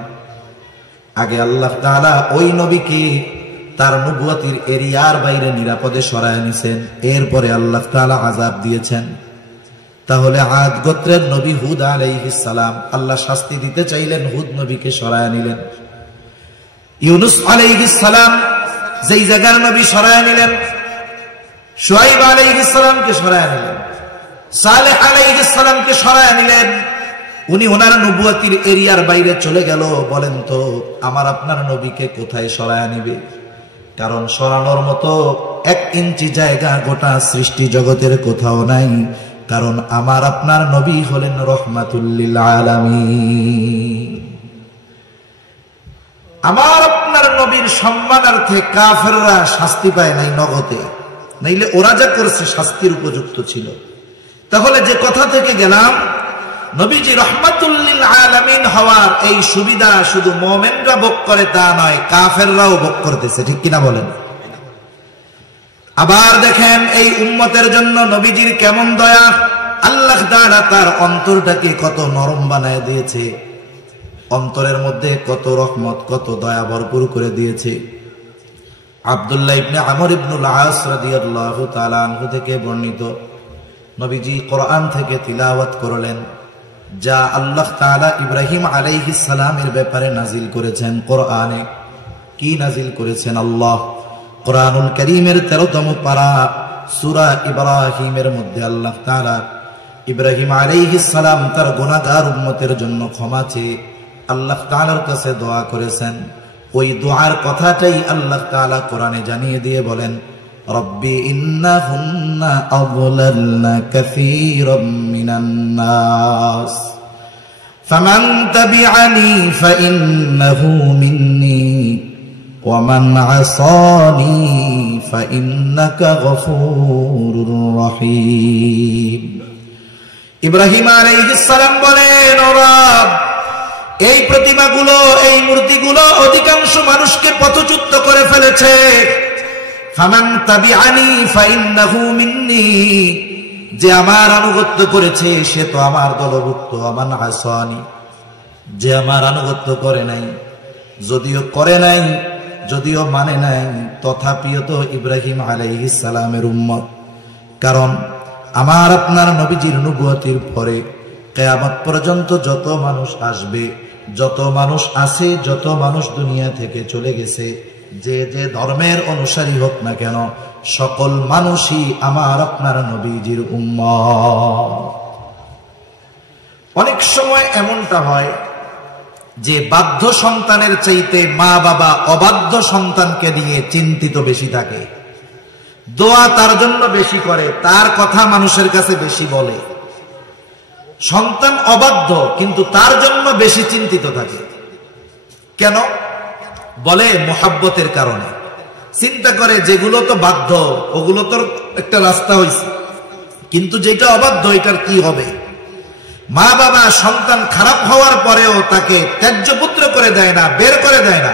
আগে আল্লাহ তাআলা ওই নবীকে তার নবুয়তির এরিয়ার বাইরে নিরাপদে সরায় নিছেন, এরপরে আল্লাহ তাআলা আযাব দিয়েছেন। তাহলে আদ গোত্রের নবী হুদ আলাইহিস সালাম, আল্লাহ শাস্তি দিতে চাইলেন, হুদ নবীকে সরায় নিলেন। ইউনুস আলাইহিস সালাম যেই জায়গার নবী সরায় নিলেন, শুআইব আলাইহিস সালামকে সরায় নিলেন, সালেহ আলাইহিস সালামকে সরায় নিলেন। উনি ওনার নবুয়তির এরিয়ার বাইরে চলে গেল। বলেন তো আমার আপনার নবীকে কোথায় সরায় নিবে? কারণ সরানোর মতো 1 ইঞ্চি জায়গা গোটা সৃষ্টি জগতের কোথাও নাই। কারণ আমার আপনার নবী হলেন রহমাতুল লিল আলামিন। আমার আপনার নবীর সম্মানার্থে কাফেররা শাস্তি পায় নাই নগদে, নাইলে ওরা যা করছে শাস্তির উপযুক্ত ছিল। তাহলে যে কথা থেকে গেলাম, নবীজি রহমাতুল লিল আলামিন হওয়ার এই সুবিধা শুধু মুমিনরা ভোগ করে তা নয়, কাফেররাও ভোগ করতেছে, ঠিক কিনা বলেন? আবার দেখেন এই উম্মতের জন্য নবীজির কেমন দয়া, আল্লাহ তাআলা তার অন্তরটাকে কত নরম বানায় দিয়েছে, অন্তরের মধ্যে কত রহমত কত দয়া ভরপুর করে দিয়েছে। আব্দুল্লাহ ইবনে আমর ইবনুল আস রাদিয়াল্লাহু তাআলা আনহু থেকে বর্ণিত, নবীজি কোরআন থেকে তিলাওয়াত করলেন যা আল্লাহ তাআলা ইব্রাহিম আলাইহিস সালামের ব্যাপারে নাজিল করেছেন। কোরআনে কি নাজিল করেছেন? আল্লাহ কোরআনুল কারীমের 13তম পারা সূরা ইব্রাহিমের মধ্যে আল্লাহ তাআলা ইব্রাহিম আলাইহিস সালাম তার গুনাহগার উম্মতের জন্য ক্ষমা চেয়ে আল্লাহ তাআলার কাছে দোয়া করেছেন। ওই দোয়ার কথাটাই আল্লাহ তাআলা কোরআনে জানিয়ে দিয়ে বলেন, রব্বি ইন্নাহুন্না আযলালনা কাসীরাম মিনান নাস ফামান তাবিআনি ফাইন্নাহু মিন্নী ওয়া মান আসানি ফাইন্নাকা গফুরুর রহিম। ইব্রাহিম আলাইহিস সালাম বলেন, ও রব, এই প্রতিমাগুলো এই মূর্তিগুলো অধিকাংশ মানুষকে পথচ্যুত করে ফেলেছে। ফামান তাবিআনি ফাইন্নাহু মিন্নী, যে আমার আনুগত্য করেছে সে তো আমার দলভুক্ত। আমান আসানি, যে আমার আনুগত্য করে নাই, যদিও করে নাই, যদিও মানে নাই, তথাপিও তো ইব্রাহিম আলাইহিস সালামের উম্মত। কারণ আমার আপনার নবীজির নবুয়তির পরে কিয়ামত পর্যন্ত যত মানুষ আসবে, যত মানুষ আছে, যত মানুষ দুনিয়া থেকে চলে গেছে, যে যে ধর্মের অনুসারী হোক না কেন, সকল মানুষই আমার আপনার নবীজির উম্মত। অনেক সময় এমনটা হয় যে বাধ্য সন্তানের চাইতে মা বাবা অবাধ্য সন্তানকে নিয়ে চিন্তিত বেশি থাকে, দোয়া তার জন্য বেশি করে, তার কথা মানুষের কাছে বেশি বলে। সন্তান অবাধ্য কিন্তু তার জন্য বেশি চিন্তিত থাকে। কেন? বলে মোহাব্বতের কারণে। চিন্তা করে যেগুলো তো বাধ্য ওগুলো তো একটা রাস্তা হইছে, কিন্তু যেটা অবাধ্য এটার কি হবে। মা বাবা সন্তান খারাপ হওয়ার পরেও তাকে ত্যায্য পুত্র করে দেয় না, বের করে দেয় না,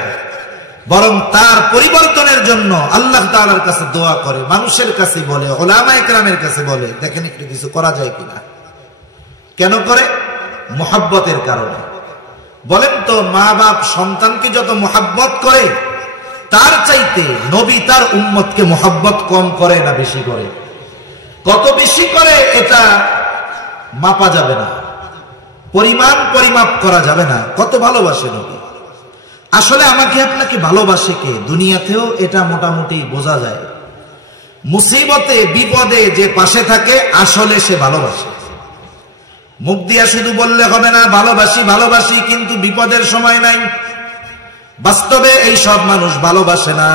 বরং তার পরিবর্তনের জন্য আল্লাহ তাআলার কাছে দোয়া করে, মানুষের কাছে বলে, উলামায়ে কেরামের কাছে বলে, দেখেন একটু কিছু করা যায় কিনা। কেন করে? মোহাব্বতের কারণে। বলেন তো, মা বাপ সন্তানকে যত মোহাব্বত করে তার চাইতে নবী তার উম্মতকে মোহাব্বত কম করে না বেশি করে? কত বেশি করে এটা মাপা যাবে না, পরিমাণ পরিমাপ করা যাবে না। কত ভালোবাসে নবী। আসলে আমাকে আপনাকে ভালোবাসে কে, দুনিয়াতেও এটা মোটামুটি বোঝা যায়। মুসিবতে বিপদে যে পাশে থাকে আসলে সে ভালোবাসে। মুখ দিয়া শুধু বললে হবে না ভালোবাসি ভালোবাসি, কিন্তু বিপদের সময় নাই। বাস্তবে এই সব মানুষ ভালোবাসে না,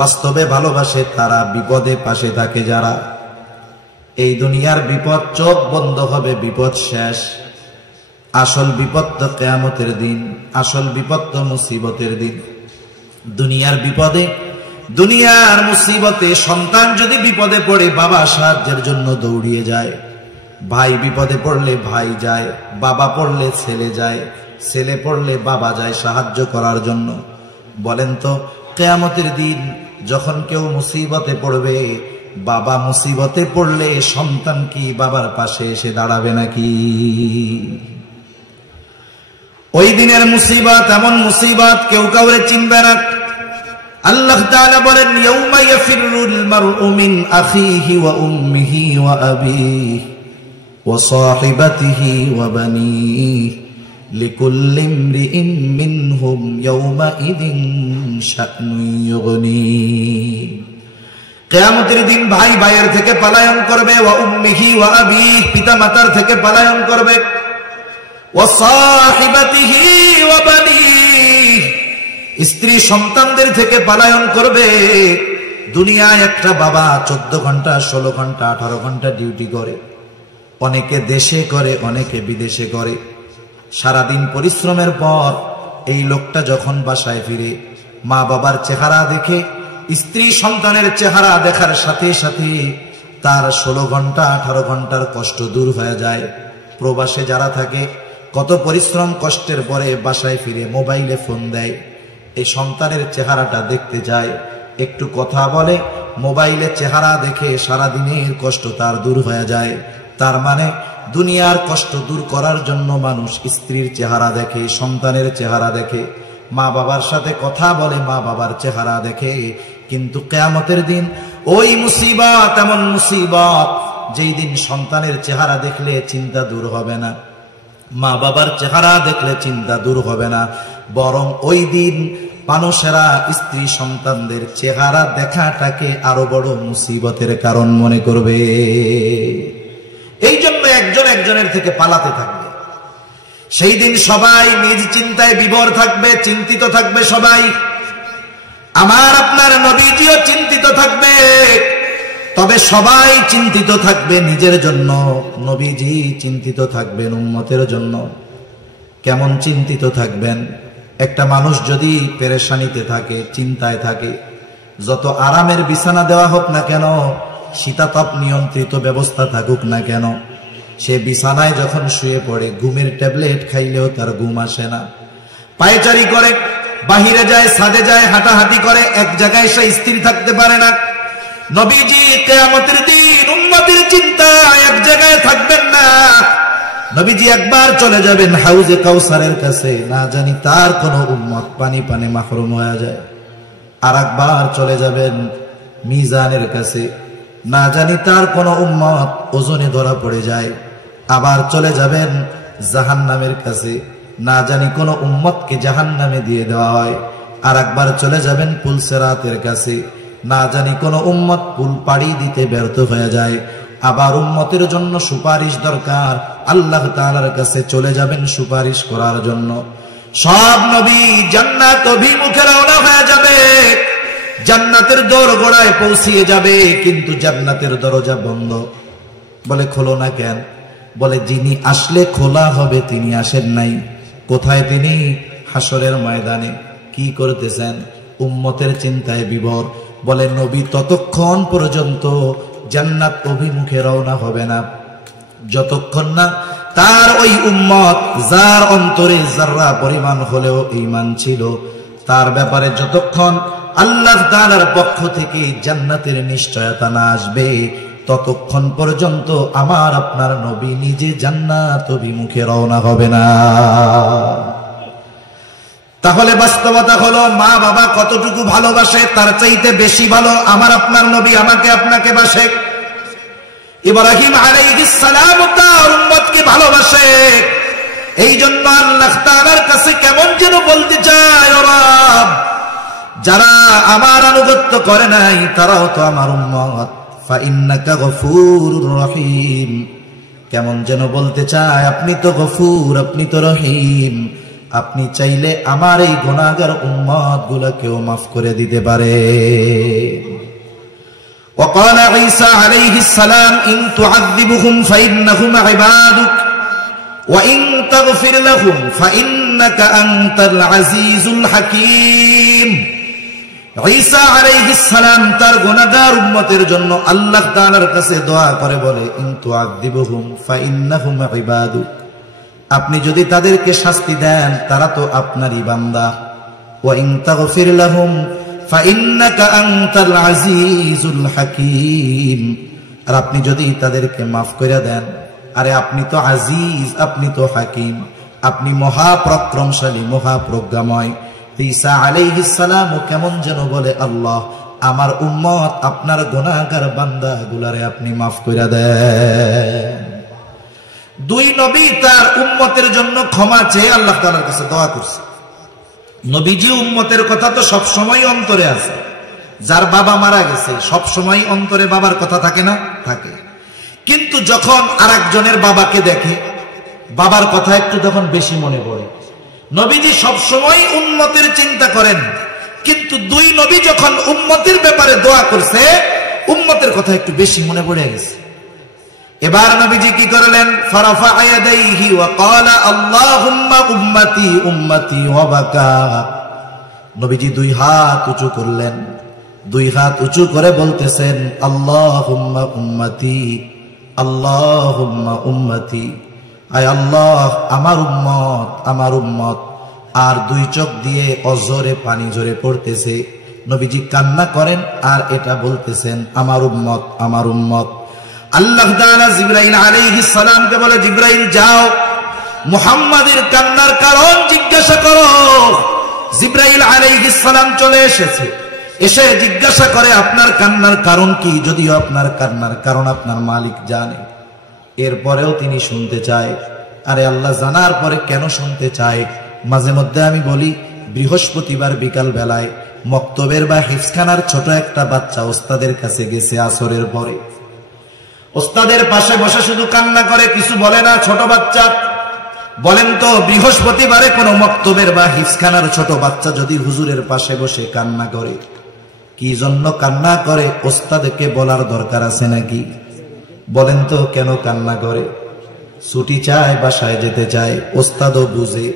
বাস্তবে ভালোবাসে তারা বিপদে পাশে থাকে যারা। এই দুনিয়ার বিপদ চোখ বন্ধ হবে, বিপদ শেষ। আসল বিপদ তো কিয়ামতের দিন, আসল বিপদ তো মুসিবতের দিন। দুনিয়ার বিপদে, দুনিয়ার মুসিবতে সন্তান যদি বিপদে পড়ে বাবা সাহায্যের জন্য দৌড়িয়ে যায়, ভাই বিপদে পড়লে ভাই যায়, বাবা পড়লে ছেলে যায়, ছেলে পড়লে বাবা যায় সাহায্য করার জন্য। বলেন তো, কিয়ামতের দিন যখন কেউ মুসিবতে পড়বে, বাবা মুসিবতে পড়লে সন্তান কি বাবার পাশে এসে দাঁড়াবে নাকি? ওই দিনের মুসিবত এমন মুসিবত কেউ কাউরে চিনবে না। আল্লাহ তাআলা বলেন, ইয়াউমা ইয়াফিরুল মারউ মিন আখিহি ওয়া উম্মিহি ওয়া আবিহি ওয়া সাহিবাতিহি ওয়া বানিহি লিকুল্লি ইমরিইন মিনহুম ইয়াউমা ইদিন শা'নুন ইউগনি। কিয়ামতের দিন ভাই ভাইয়ের থেকে পলায়ন করবে, ওয়া উম্মিহি ওয়া আবিহি, পিতা মাতার থেকে পলায়ন করবে, ওয়া সাহিবাতিহি ওয়া বানিহি, স্ত্রী সন্তানদের থেকে পলায়ন করবে। দুনিয়ায় একটা বাবা 14 ঘন্টা 16 ঘন্টা 18 ঘন্টা ডিউটি করে, অনেকে দেশে করে অনেকে বিদেশে করে। সারাদিন পরিশ্রমের পর এই লোকটা যখন বাসায় ফিরে মা বাবার চেহারা দেখে, স্ত্রী সন্তানের চেহারা দেখার সাথে সাথে তার 16 ঘন্টা 18 ঘন্টার কষ্ট দূর হয়ে যায়। প্রবাসে যারা থাকে কত পরিশ্রম কষ্টের পরে বাসায় ফিরে মোবাইলে ফোন দেয়, এই সন্তানের চেহারাটা দেখতে যায়, একটু কথা বলে, মোবাইলে চেহারা দেখে সারা দিনের কষ্ট তার দূর হয়ে যায়। তার মানে দুনিয়ার কষ্ট দূর করার জন্য মানুষ স্ত্রীর চেহারা দেখে, সন্তানের চেহারা দেখে, মা বাবার সাথে কথা বলে, মা বাবার চেহারা দেখে। কিন্তু কিয়ামতের দিন ওই মুসিবত এমন মুসিবত, যেই দিন সন্তানের চেহারা দেখলে চিন্তা দূর হবে না, মা বাবার চেহারা দেখলে চিন্তা দূর হবে না, বরং ওই দিন মানুষেরা স্ত্রী সন্তানদের চেহারা দেখাটাকে আরো বড় মুসিবতের কারণ মনে করবে। এই জন্য একজন একজনের থেকে পালাতে থাকবে। সেই দিন সবাই নিজ চিন্তায় বিভোর থাকবে, চিন্তিত থাকবে সবাই। আমার আপনার নবীজিও চিন্তিত থাকবে, তবে সবাই চিন্তিত থাকবে নিজের জন্য, নবীজি চিন্তিত থাকবেন উম্মতের জন্য। কেমন চিন্তিত থাকবেন? একটা মানুষ যদি পেরেশানিতে থাকে, চিন্তায় থাকে, যত আরামের বিছানা দেওয়া হোক না কেন, শীতাতপ নিয়ন্ত্রিত ব্যবস্থা থাকুক না কেন, সে বিছানায় যখন শুয়ে পড়ে ঘুমের ট্যাবলেট খাইলেও তার ঘুম আসে না। পায়চারি করে, বাহিরে যায়, ছাদে যায়, হাঁটাহাঁটি করে, এক জায়গায় সে স্থির থাকতে পারে না। নবীজি কিয়ামতের দিন উম্মতের চিন্তায় এক জায়গায় থাকবেন না। নবীজি একবার চলে যাবেন হাউজে কাউসারের কাছে, না জানি তার কোন উম্মত পানি পানে মাহরুম হয়ে যায়। আর একবার চলে যাবেন মিজানের কাছে, না জানি তার কোন উম্মত ওজনে ধরা পড়ে যায়। আবার চলে যাবেন জাহান্নামের কাছে, না জানি কোন উম্মতকে জাহান্নামে দিয়ে দেওয়া হয়। আর একবার চলে যাবেন পুলসেরাতের কাছে, না জানি কোন উম্মত পুল পাড়ি দিতে ব্যর্থ হয়ে যায়। আবার উম্মতের জন্য সুপারিশ দরকার, আল্লাহ তাআলার কাছে চলে যাবেন সুপারিশ করার জন্য। সব নবী জান্নাত অভিমুখে রওনা হয়ে যাবে, জান্নাতের দোরগোড়ায় পৌঁছিয়ে যাবে, কিন্তু জান্নাতের দরজা বন্ধ। বলে খোলো না কেন? বলে যিনি আসলে খোলা হবে তিনি আসেন নাই। কোথায় তিনি? হাসরের ময়দানে। কি করতেছেন? উম্মতের চিন্তায় বিভোর। বলে নবী ততক্ষণ পর্যন্ত জান্নাত অভিমুখে রওনা হবে না, যতক্ষণ না তার ওই উম্মত, যার অন্তরে যাররা পরিমাণ হলেও ঈমান ছিল, তার ব্যাপারে যতক্ষণ আল্লাহ তাআলার পক্ষ থেকে জান্নাতের নিশ্চয়তা না আসবে, ততক্ষণ পর্যন্ত আমার আপনার নবী নিজে জান্নাত অভিমুখে রওনা হবে না। তাহলে বাস্তবতা হলো, মা বাবা কতটুকু ভালোবাসে তার চাইতে বেশি ভালো আমার আপনার নবী আমাকে আপনাকে বাসে। ইব্রাহিম আলাইহিস সালাম তার উম্মতকে ভালোবাসে। এই জন্য আল্লাহ তাআলার কাছে কেমন যেন বলতে চায়, ও রব, যারা আমার আনুগত্য করে নাই তারাও তো আমার উম্মত, ফাইন্নাকা গফুরুর রহিম। কেমন যেন বলতে চায়, আপনি তো গফুর, আপনি তো রহিম, আপনি চাইলে আমার এই গুনাহগার উম্মত গুলোকেও মাফ করে দিতে পারে। وقال عيسى عليه السلام إن تعذبهم فإنهم عبادك وإن تغفر لهم فإنك أنت العزيز الحكيم। ঈসা আলাইহিস সালাম তার গুনাহগার উম্মতের জন্য আল্লাহ তাআলার কাছে দোয়া করে বলে, ইন তুআযিবুহুম ফাইন্নাহুম ইবাদুক, আপনি যদি তাদেরকে শাস্তি দেন তারা তো আপনারই বান্দা। ওয়া ইন তাগফির লাহুম ফাইন্নাকা আনতাল আজিজুল হাকীম, আর আপনি যদি তাদেরকে মাফ করে দেন, আরে আপনি তো আজিজ, আপনি তো হাকিম, আপনি মহাপরাক্রমশালী, মহাপ্রজ্ঞাময়। ঈসা আলাইহিস সালাম কেমন যেন বলে, আল্লাহ আমার উম্মত আপনার গুনাহগার বান্দাগুলারে আপনি মাফ করে দেন। দুই নবী তার উম্মতের জন্য ক্ষমা চেয়ে আল্লাহ তাআলার কাছে দোয়া করছে। নবীজি উম্মতের কথা তো সব সময় অন্তরে আছে। যার বাবা মারা গেছে সব সময় অন্তরে বাবার কথা থাকে না? থাকে। কিন্তু যখন আরেকজনের বাবাকে দেখে বাবার কথা একটু তখন বেশি মনে পড়ে। নবীজি সব সময় উম্মতের চিন্তা করেন, কিন্তু দুই নবী যখন উম্মতের ব্যাপারে দোয়া করছে উম্মতের কথা একটু বেশি মনে পড়ে গেছে। এবার নবীজি কি করলেন? ফারাফা ইয়াদাইহি ওয়া ক্বালা আল্লাহুম্মা উম্মতি উম্মতি ওয়া বাকা। নবীজি দুই হাত উঁচু করলেন, দুই হাত উঁচু করে বলতেছেন, আল্লাহুম্মা উম্মতি আল্লাহুম্মা উম্মতি, আয় আল্লাহ আমার উম্মত আমার উম্মত। আর দুই চোখ দিয়ে অজরে পানি ঝরে পড়তেছে। নবীজি কান্না করেন আর এটা বলতেছেন, আমার উম্মত, আমার উম্মত। আল্লাহ তাআলা জিবরাইল আলাইহিস সালামকে বলে, জিবরাইল যাও মুহাম্মাদের কান্নার কারণ জিজ্ঞাসা করো। জিবরাইল আলাইহিস সালাম চলে এসেছে, এসে জিজ্ঞাসা করে আপনার কান্নার কারণ কি? যদিও আপনার কান্নার কারণ আপনার মালিক জানে, এরপরেও তিনি শুনতে চায়। আরে আল্লাহ জানার পরে কেন শুনতে চায়? মাঝে মধ্যে আমি বলি, বৃহস্পতিবার বিকাল বেলায় মক্তবের বা হিফজখানার ছোট একটা বাচ্চা ওস্তাদের কাছে গেছে আসরের পরে, ওস্তাদের পাশে বসে শুধু কান্না করে, কিছু বলে না। ছোট বাচ্চা, বলেন তো বৃহস্পতিবারে কোন মক্তবের বা হিফজখানার ছোট বাচ্চা যদি হুজুরের পাশে বসে কান্না করে, কি জন্য কান্না করে ওস্তাদকে বলার দরকার আছে নাকি? বলেন তো কেন কান্না করে? ছুটি চায়, বাসায় যেতে চায়, ওস্তাদও বুঝে,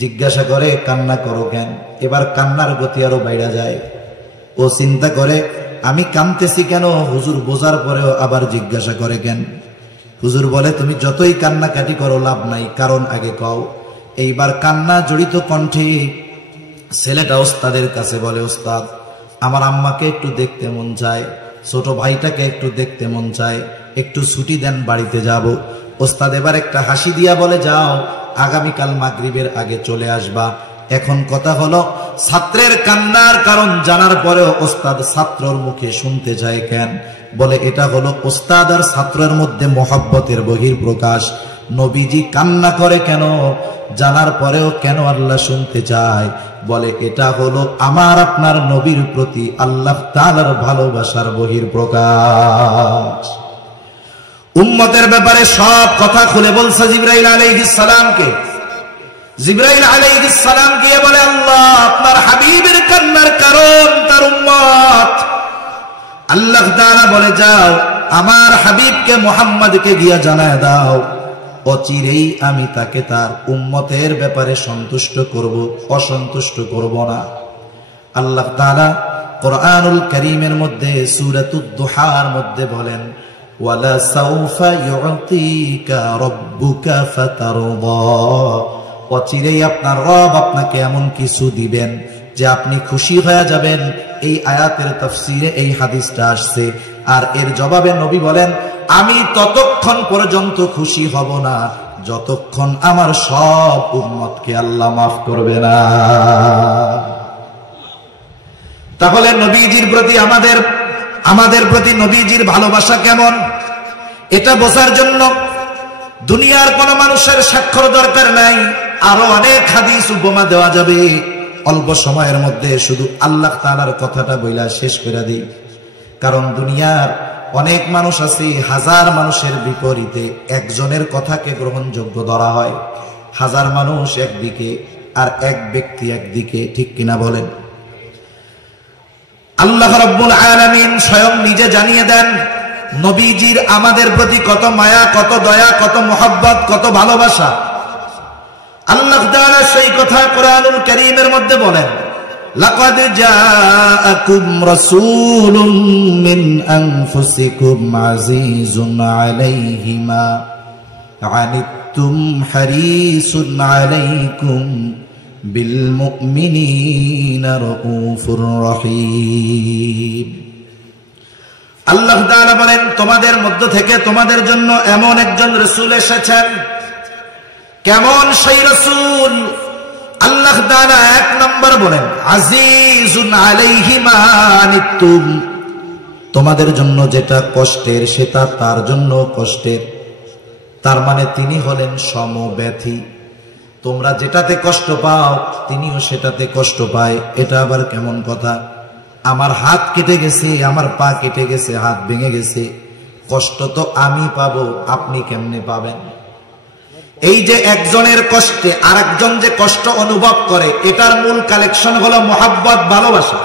জিজ্ঞাসা করে কান্না করো কেন? এবার কান্নার গতি আরো বাইরে যায়। ও চিন্তা করে আমি কাঁদতেছি কেন? হুজুর বোঝার পরেও আবার জিজ্ঞাসা করে কেন? হুজুর বলে, তুমি যতই কান্নাকাটি করো লাভ নাই, কারণ আগে কও। এইবার কান্না জড়িত কণ্ঠে ছেলেটা ওস্তাদের কাছে বলে, ওস্তাদ আমার আম্মাকে একটু দেখতে মন চায়, ছোট ভাইটাকে একটু দেখতে মন চায়, একটু ছুটি দেন, বাড়িতে যাব। ওস্তাদ এবার একটা হাসি দিয়া বলে, যাও আগামীকাল মাগরিবের আগে চলে আসবা। এখন কথা হলো, ছাত্রের কান্নার কারণ জানার পরেও ওস্তাদ ছাত্রর মুখে শুনতে চায় কেন? বলে এটা হলো ওস্তাদ আর ছাত্রের মধ্যে মহব্বতের বহিঃপ্রকাশ। নবীজি কান্না করে কেন জানার পরেও কেন আল্লাহ শুনতে চায়? বলে এটা হলো আমার আপনার নবীর প্রতি আল্লাহ তাআলার ভালোবাসার বহিঃপ্রকাশ। উম্মতের ব্যাপারে সব কথা খুলে বলছে জিবরাইল আলাইহিস সালামকে। জিবরাইল আলাইহিস সালাম গিয়ে বলে, আল্লাহ আপনার হাবিবের কান্নার কারণ তার উম্মত। আল্লাহ তাআলা বলে, যাও আমার হাবিবকে মুহাম্মদকে গিয়া জানায় দাও, অচিরেই আমি তাকে তার উম্মতের ব্যাপারে সন্তুষ্ট করব, অসন্তুষ্ট করব না। আল্লাহ তাআলা কোরআনুল কারীমের মধ্যে সূরাতুদ দুহার মধ্যে বলেন, ওয়ালা সাউফা ইউতিকা রাব্বুকা ফাতারদা, অচিরেই আপনার রব আপনাকে এমন কিছু দিবেন যে আপনি খুশি হয়ে যাবেন। এই আয়াতের তাফসীরে এই হাদিসটা আসছে। আর এর জবাবে নবী বলেন, আমি ততক্ষণ পর্যন্ত খুশি হব না যতক্ষণ আমার সব উম্মতকে আল্লাহ মাফ করবে না। তাহলে নবীজির প্রতি আমাদের প্রতি নবীজির ভালোবাসা কেমন, এটা বোঝার জন্য দুনিয়ার কোন মানুষের স্বাক্ষর দরকার নাই, আরো অনেক হাদিস উপমা দেওয়া যাবে। অল্প সময়ের মধ্যে শুধু আল্লাহ তাআলার কথাটা বইলা শেষ করে দিই। কারণ দুনিয়ার অনেক মানুষ আছে, হাজার মানুষের বিপরীতে একজনের কথাকে গ্রহণযোগ্য ধরা হয়। হাজার মানুষ একদিকে আর এক ব্যক্তি একদিকে, ঠিক কিনা বলেন? আল্লাহ রাব্বুল আলামিন স্বয়ং নিজে জানিয়ে দেন নবীজির আমাদের প্রতি কত মায়া, কত দয়া, কত মহব্বত, কত ভালোবাসা। আল্লাহ তাআলা সেই কথা কোরআনুল কারীমের মধ্যে বলেন, লাকাদ জাআকুম রাসূলুম মিন আনফুসিকুম আজিজুন আলাইহি মা আনিতুম হারিসুন আলাইকুম বিল মুমিনিনা রাউফুর রহিম। আল্লাহ তাআলা বলেন, তোমাদের মধ্য থেকে তোমাদের জন্য এমন একজন রাসূল এসেছেন। কেমন সেই রাসূল? আল্লাহ তাআলা এক নম্বর বলেন, আজিজুন আলাইহি মা আনিতুম, তোমাদের জন্য যেটা কষ্টের সেটা তার জন্য কষ্টের। তার মানে তিনি হলেন সমব্যথী। তোমরা যেটাতে কষ্ট পাও তিনিও সেটাতে কষ্ট পায়। এটা আবার কেমন কথা? আমার হাত কেটে গেছে, আমার পা কেটে গেছে, হাত ভেঙে গেছে, কষ্ট তো আমি পাবো, আপনি কেমনে পাবেন? এই যে একজনের কষ্টে আরেকজন যে কষ্ট অনুভব করে, এটার মূল কালেকশন হলো মহব্বত, ভালোবাসা।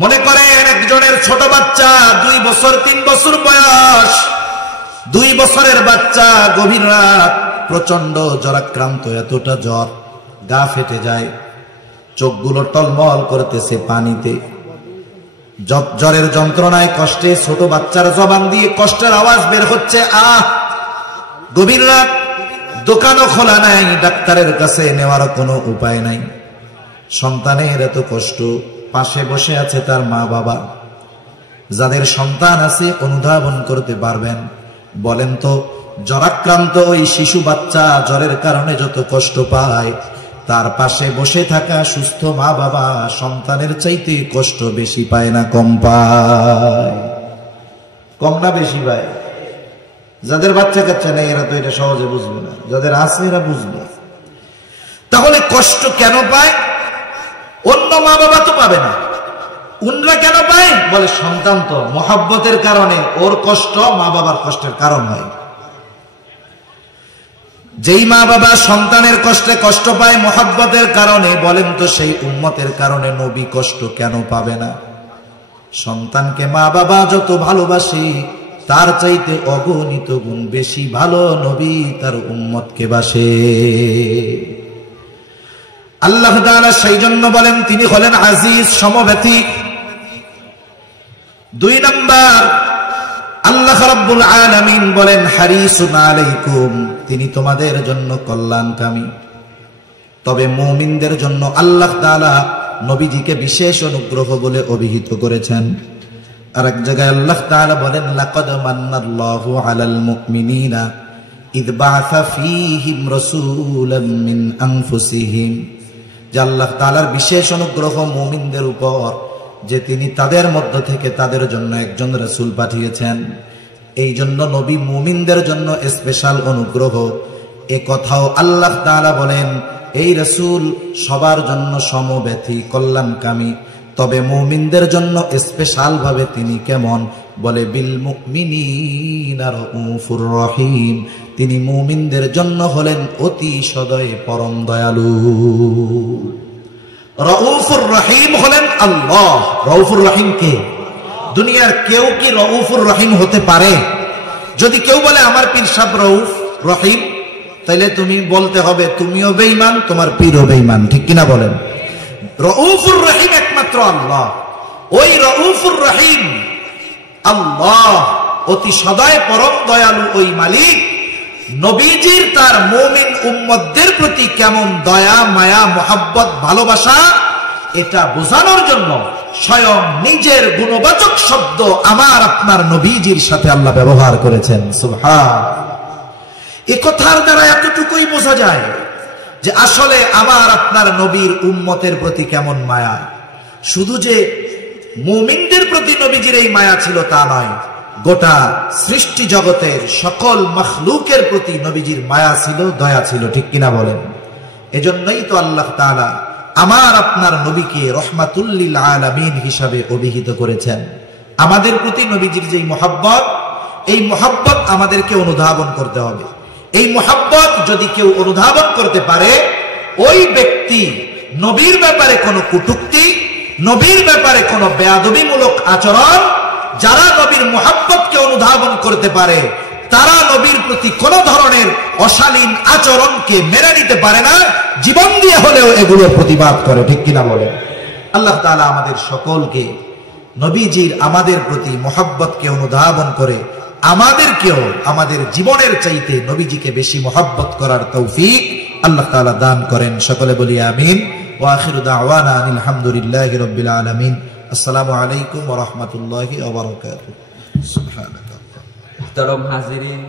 মনে করেন একজনের ছোট বাচ্চা 2 বছর 3 বছর বয়স, 2 বছরের বাচ্চা গভীর রাত প্রচন্ড জ্বরাক্রান্ত, এতটা জ্বর গা ফেটে যায়, চোখগুলো টলমল করতেছে পানিতে, জ্বরের যন্ত্রণায় কষ্টে ছোট বাচ্চার জবান দিয়ে কষ্টের আওয়াজ বের হচ্ছে, আহ। গভীর রাত, দোকানও খোলা নাই, ডাক্তারের কাছে নেওয়ার কোনো উপায় নাই। সন্তানের এত কষ্ট, পাশে বসে আছে তার মা বাবা। যাদের সন্তান আছে অনুধাবন করতে পারবেন। বলেন তো, জ্বরাক্রান্ত ওই শিশু বাচ্চা জ্বরের কারণে যত কষ্ট পায়, তার পাশে বসে থাকা সুস্থ মা বাবা সন্তানের চাইতে কষ্ট বেশি পায় না কম পায়? কম না বেশি পায়? যাদের বাচ্চা কাচ্চা নেই এরা তো এটা সহজে বুঝবে না, যাদের আছে এরা বুঝবে। তাহলে কষ্ট কেন পায়? অন্য মা বাবা তো পাবে না, উনরা কেন পায়? বলে সন্তান তো মহব্বতের কারণে, ওর কষ্ট মা বাবার কষ্টের কারণ হয়। যেই মা বাবা সন্তানের কষ্টে কষ্ট পায় মহব্বতের কারণে, বলেন তো সেই উম্মতের কারণে নবী কষ্ট কেন পাবে না? সন্তানকে মা বাবা যত ভালোবাসে তার চাইতে অগণিত গুণ বেশি ভালো নবী তার উম্মতকে বাসে। আল্লাহ তাআলা সেই জন্য বলেন তিনি হলেন আজিজ, সমব্যথী। 2 নাম্বার, আল্লাহ রাব্বুল আলামিন বলেন হারিসুন আলাইকুম, তিনি তোমাদের জন্য কল্যাণকামী। তবে মুমিনদের জন্য আল্লাহ তাআলা নবীজিকে বিশেষ অনুগ্রহ বলে অভিহিত করেছেন। আর এক জায়গায় আল্লাহ তাআলা বলেন লাকাদ মান্নাল্লাহু আলাল মুমিনিনা ইয বাআসা ফীহিম রাসূলাম মিন আনফুসিহিম, যে আল্লাহ তাআলার বিশেষ অনুগ্রহ মুমিনদের উপর যে তিনি তাদের মধ্য থেকে তাদের জন্য একজন রাসূল পাঠিয়েছেন। এই জন্য নবী মুমিনদের জন্য স্পেশাল অনুগ্রহ। এ কথাও আল্লাহ তাআলা বলেন এই রাসূল সবার জন্য সমব্যথী, কল্যাণকামী। তবে মুমিনদের জন্য স্পেশাল ভাবে তিনি কেমন? বলে বিল মুমিনিনা রাউফুর রহিম, তিনি মুমিনদের জন্য হলেন অতি সদয় পরম দয়ালু। রাউফুর রহিম হলেন আল্লাহ। রাউফুর রহিম কে? দুনিয়ার কেউ কি রাউফুর রহিম হতে পারে? যদি কেউ বলে আমার পীর সাহেব রাউফ রহিম, তাইলে তুমি বলতে হবে তুমিও বেঈমান, তোমার পীরও বেঈমান, ঠিক কিনা বলেন? রাউফুর রহিম একমাত্র আল্লাহ। ওই রাউফুর রহিম আল্লাহ, অতি সদয় পরম দয়ালু ওই মালিক নবীজির তার মুমিন উম্মতদের প্রতি কেমন দয়া, মায়া, মোহাব্বত, ভালোবাসা, এটা বোঝানোর জন্য স্বয়ং নিজের গুণবাচক শব্দ আমার আপনার নবীজির সাথে আল্লাহ ব্যবহার করেছেন। সুবহান। এই কথার দ্বারা এতটুকুই বোঝা যায় যে আসলে আমার আপনার নবীর উম্মতের প্রতি কেমন মায়া। শুধু যে মুমিনদের প্রতি নবীজির এই মায়া ছিল তা নয়, গোটা সৃষ্টি জগতের সকল মখলুকের প্রতি নবীজির মায়া ছিল, দয়া ছিল, ঠিক কিনা বলেন? এজন্যই তো আল্লাহ তাআলা আমার আপনার নবীকে রহমাতুল লিল আলামিন হিসাবে অভিহিত করেছেন। আমাদের প্রতি নবীজির যেই মহব্বত, এই মহব্বত আমাদেরকে অনুধাবন করতে হবে। এই মহব্বত যদি কেউ অনুধাবন করতে পারে, ওই ব্যক্তি নবীর ব্যাপারে কোনো কটূক্তি, নবীর ব্যাপারে কোনো বেয়াদবিমূলক আচরণ, যারা নবীর মহব্বতকে অনুধাবন করতে পারে তারা নবীর প্রতি কোন ধরনের অশালীন আচরণকে মেনে নিতে পারে না, জীবন দিয়ে হলেও এগুলোর প্রতিবাদ করে, ঠিক কিনা বলে? আল্লাহ তাআলা আমাদের সকলকে নবীজির আমাদের প্রতি মহব্বতকে অনুধাবন করে আমাদেরকেও আমাদের জীবনের চাইতে নবীজিকে বেশি মহব্বত করার তৌফিক আল্লাহ তাআলা দান করেন। সকলে বলি আমিন। ওয়া আখিরু দাওয়ানা আনিল হামদুলিল্লাহি রাব্বিল আলামিন। আসসালামু আলাইকুম ওয়া রাহমাতুল্লাহি ওয়া বারাকাতুহু। সুবহানাল্লাহ। মুহতারাম হাজিরিন।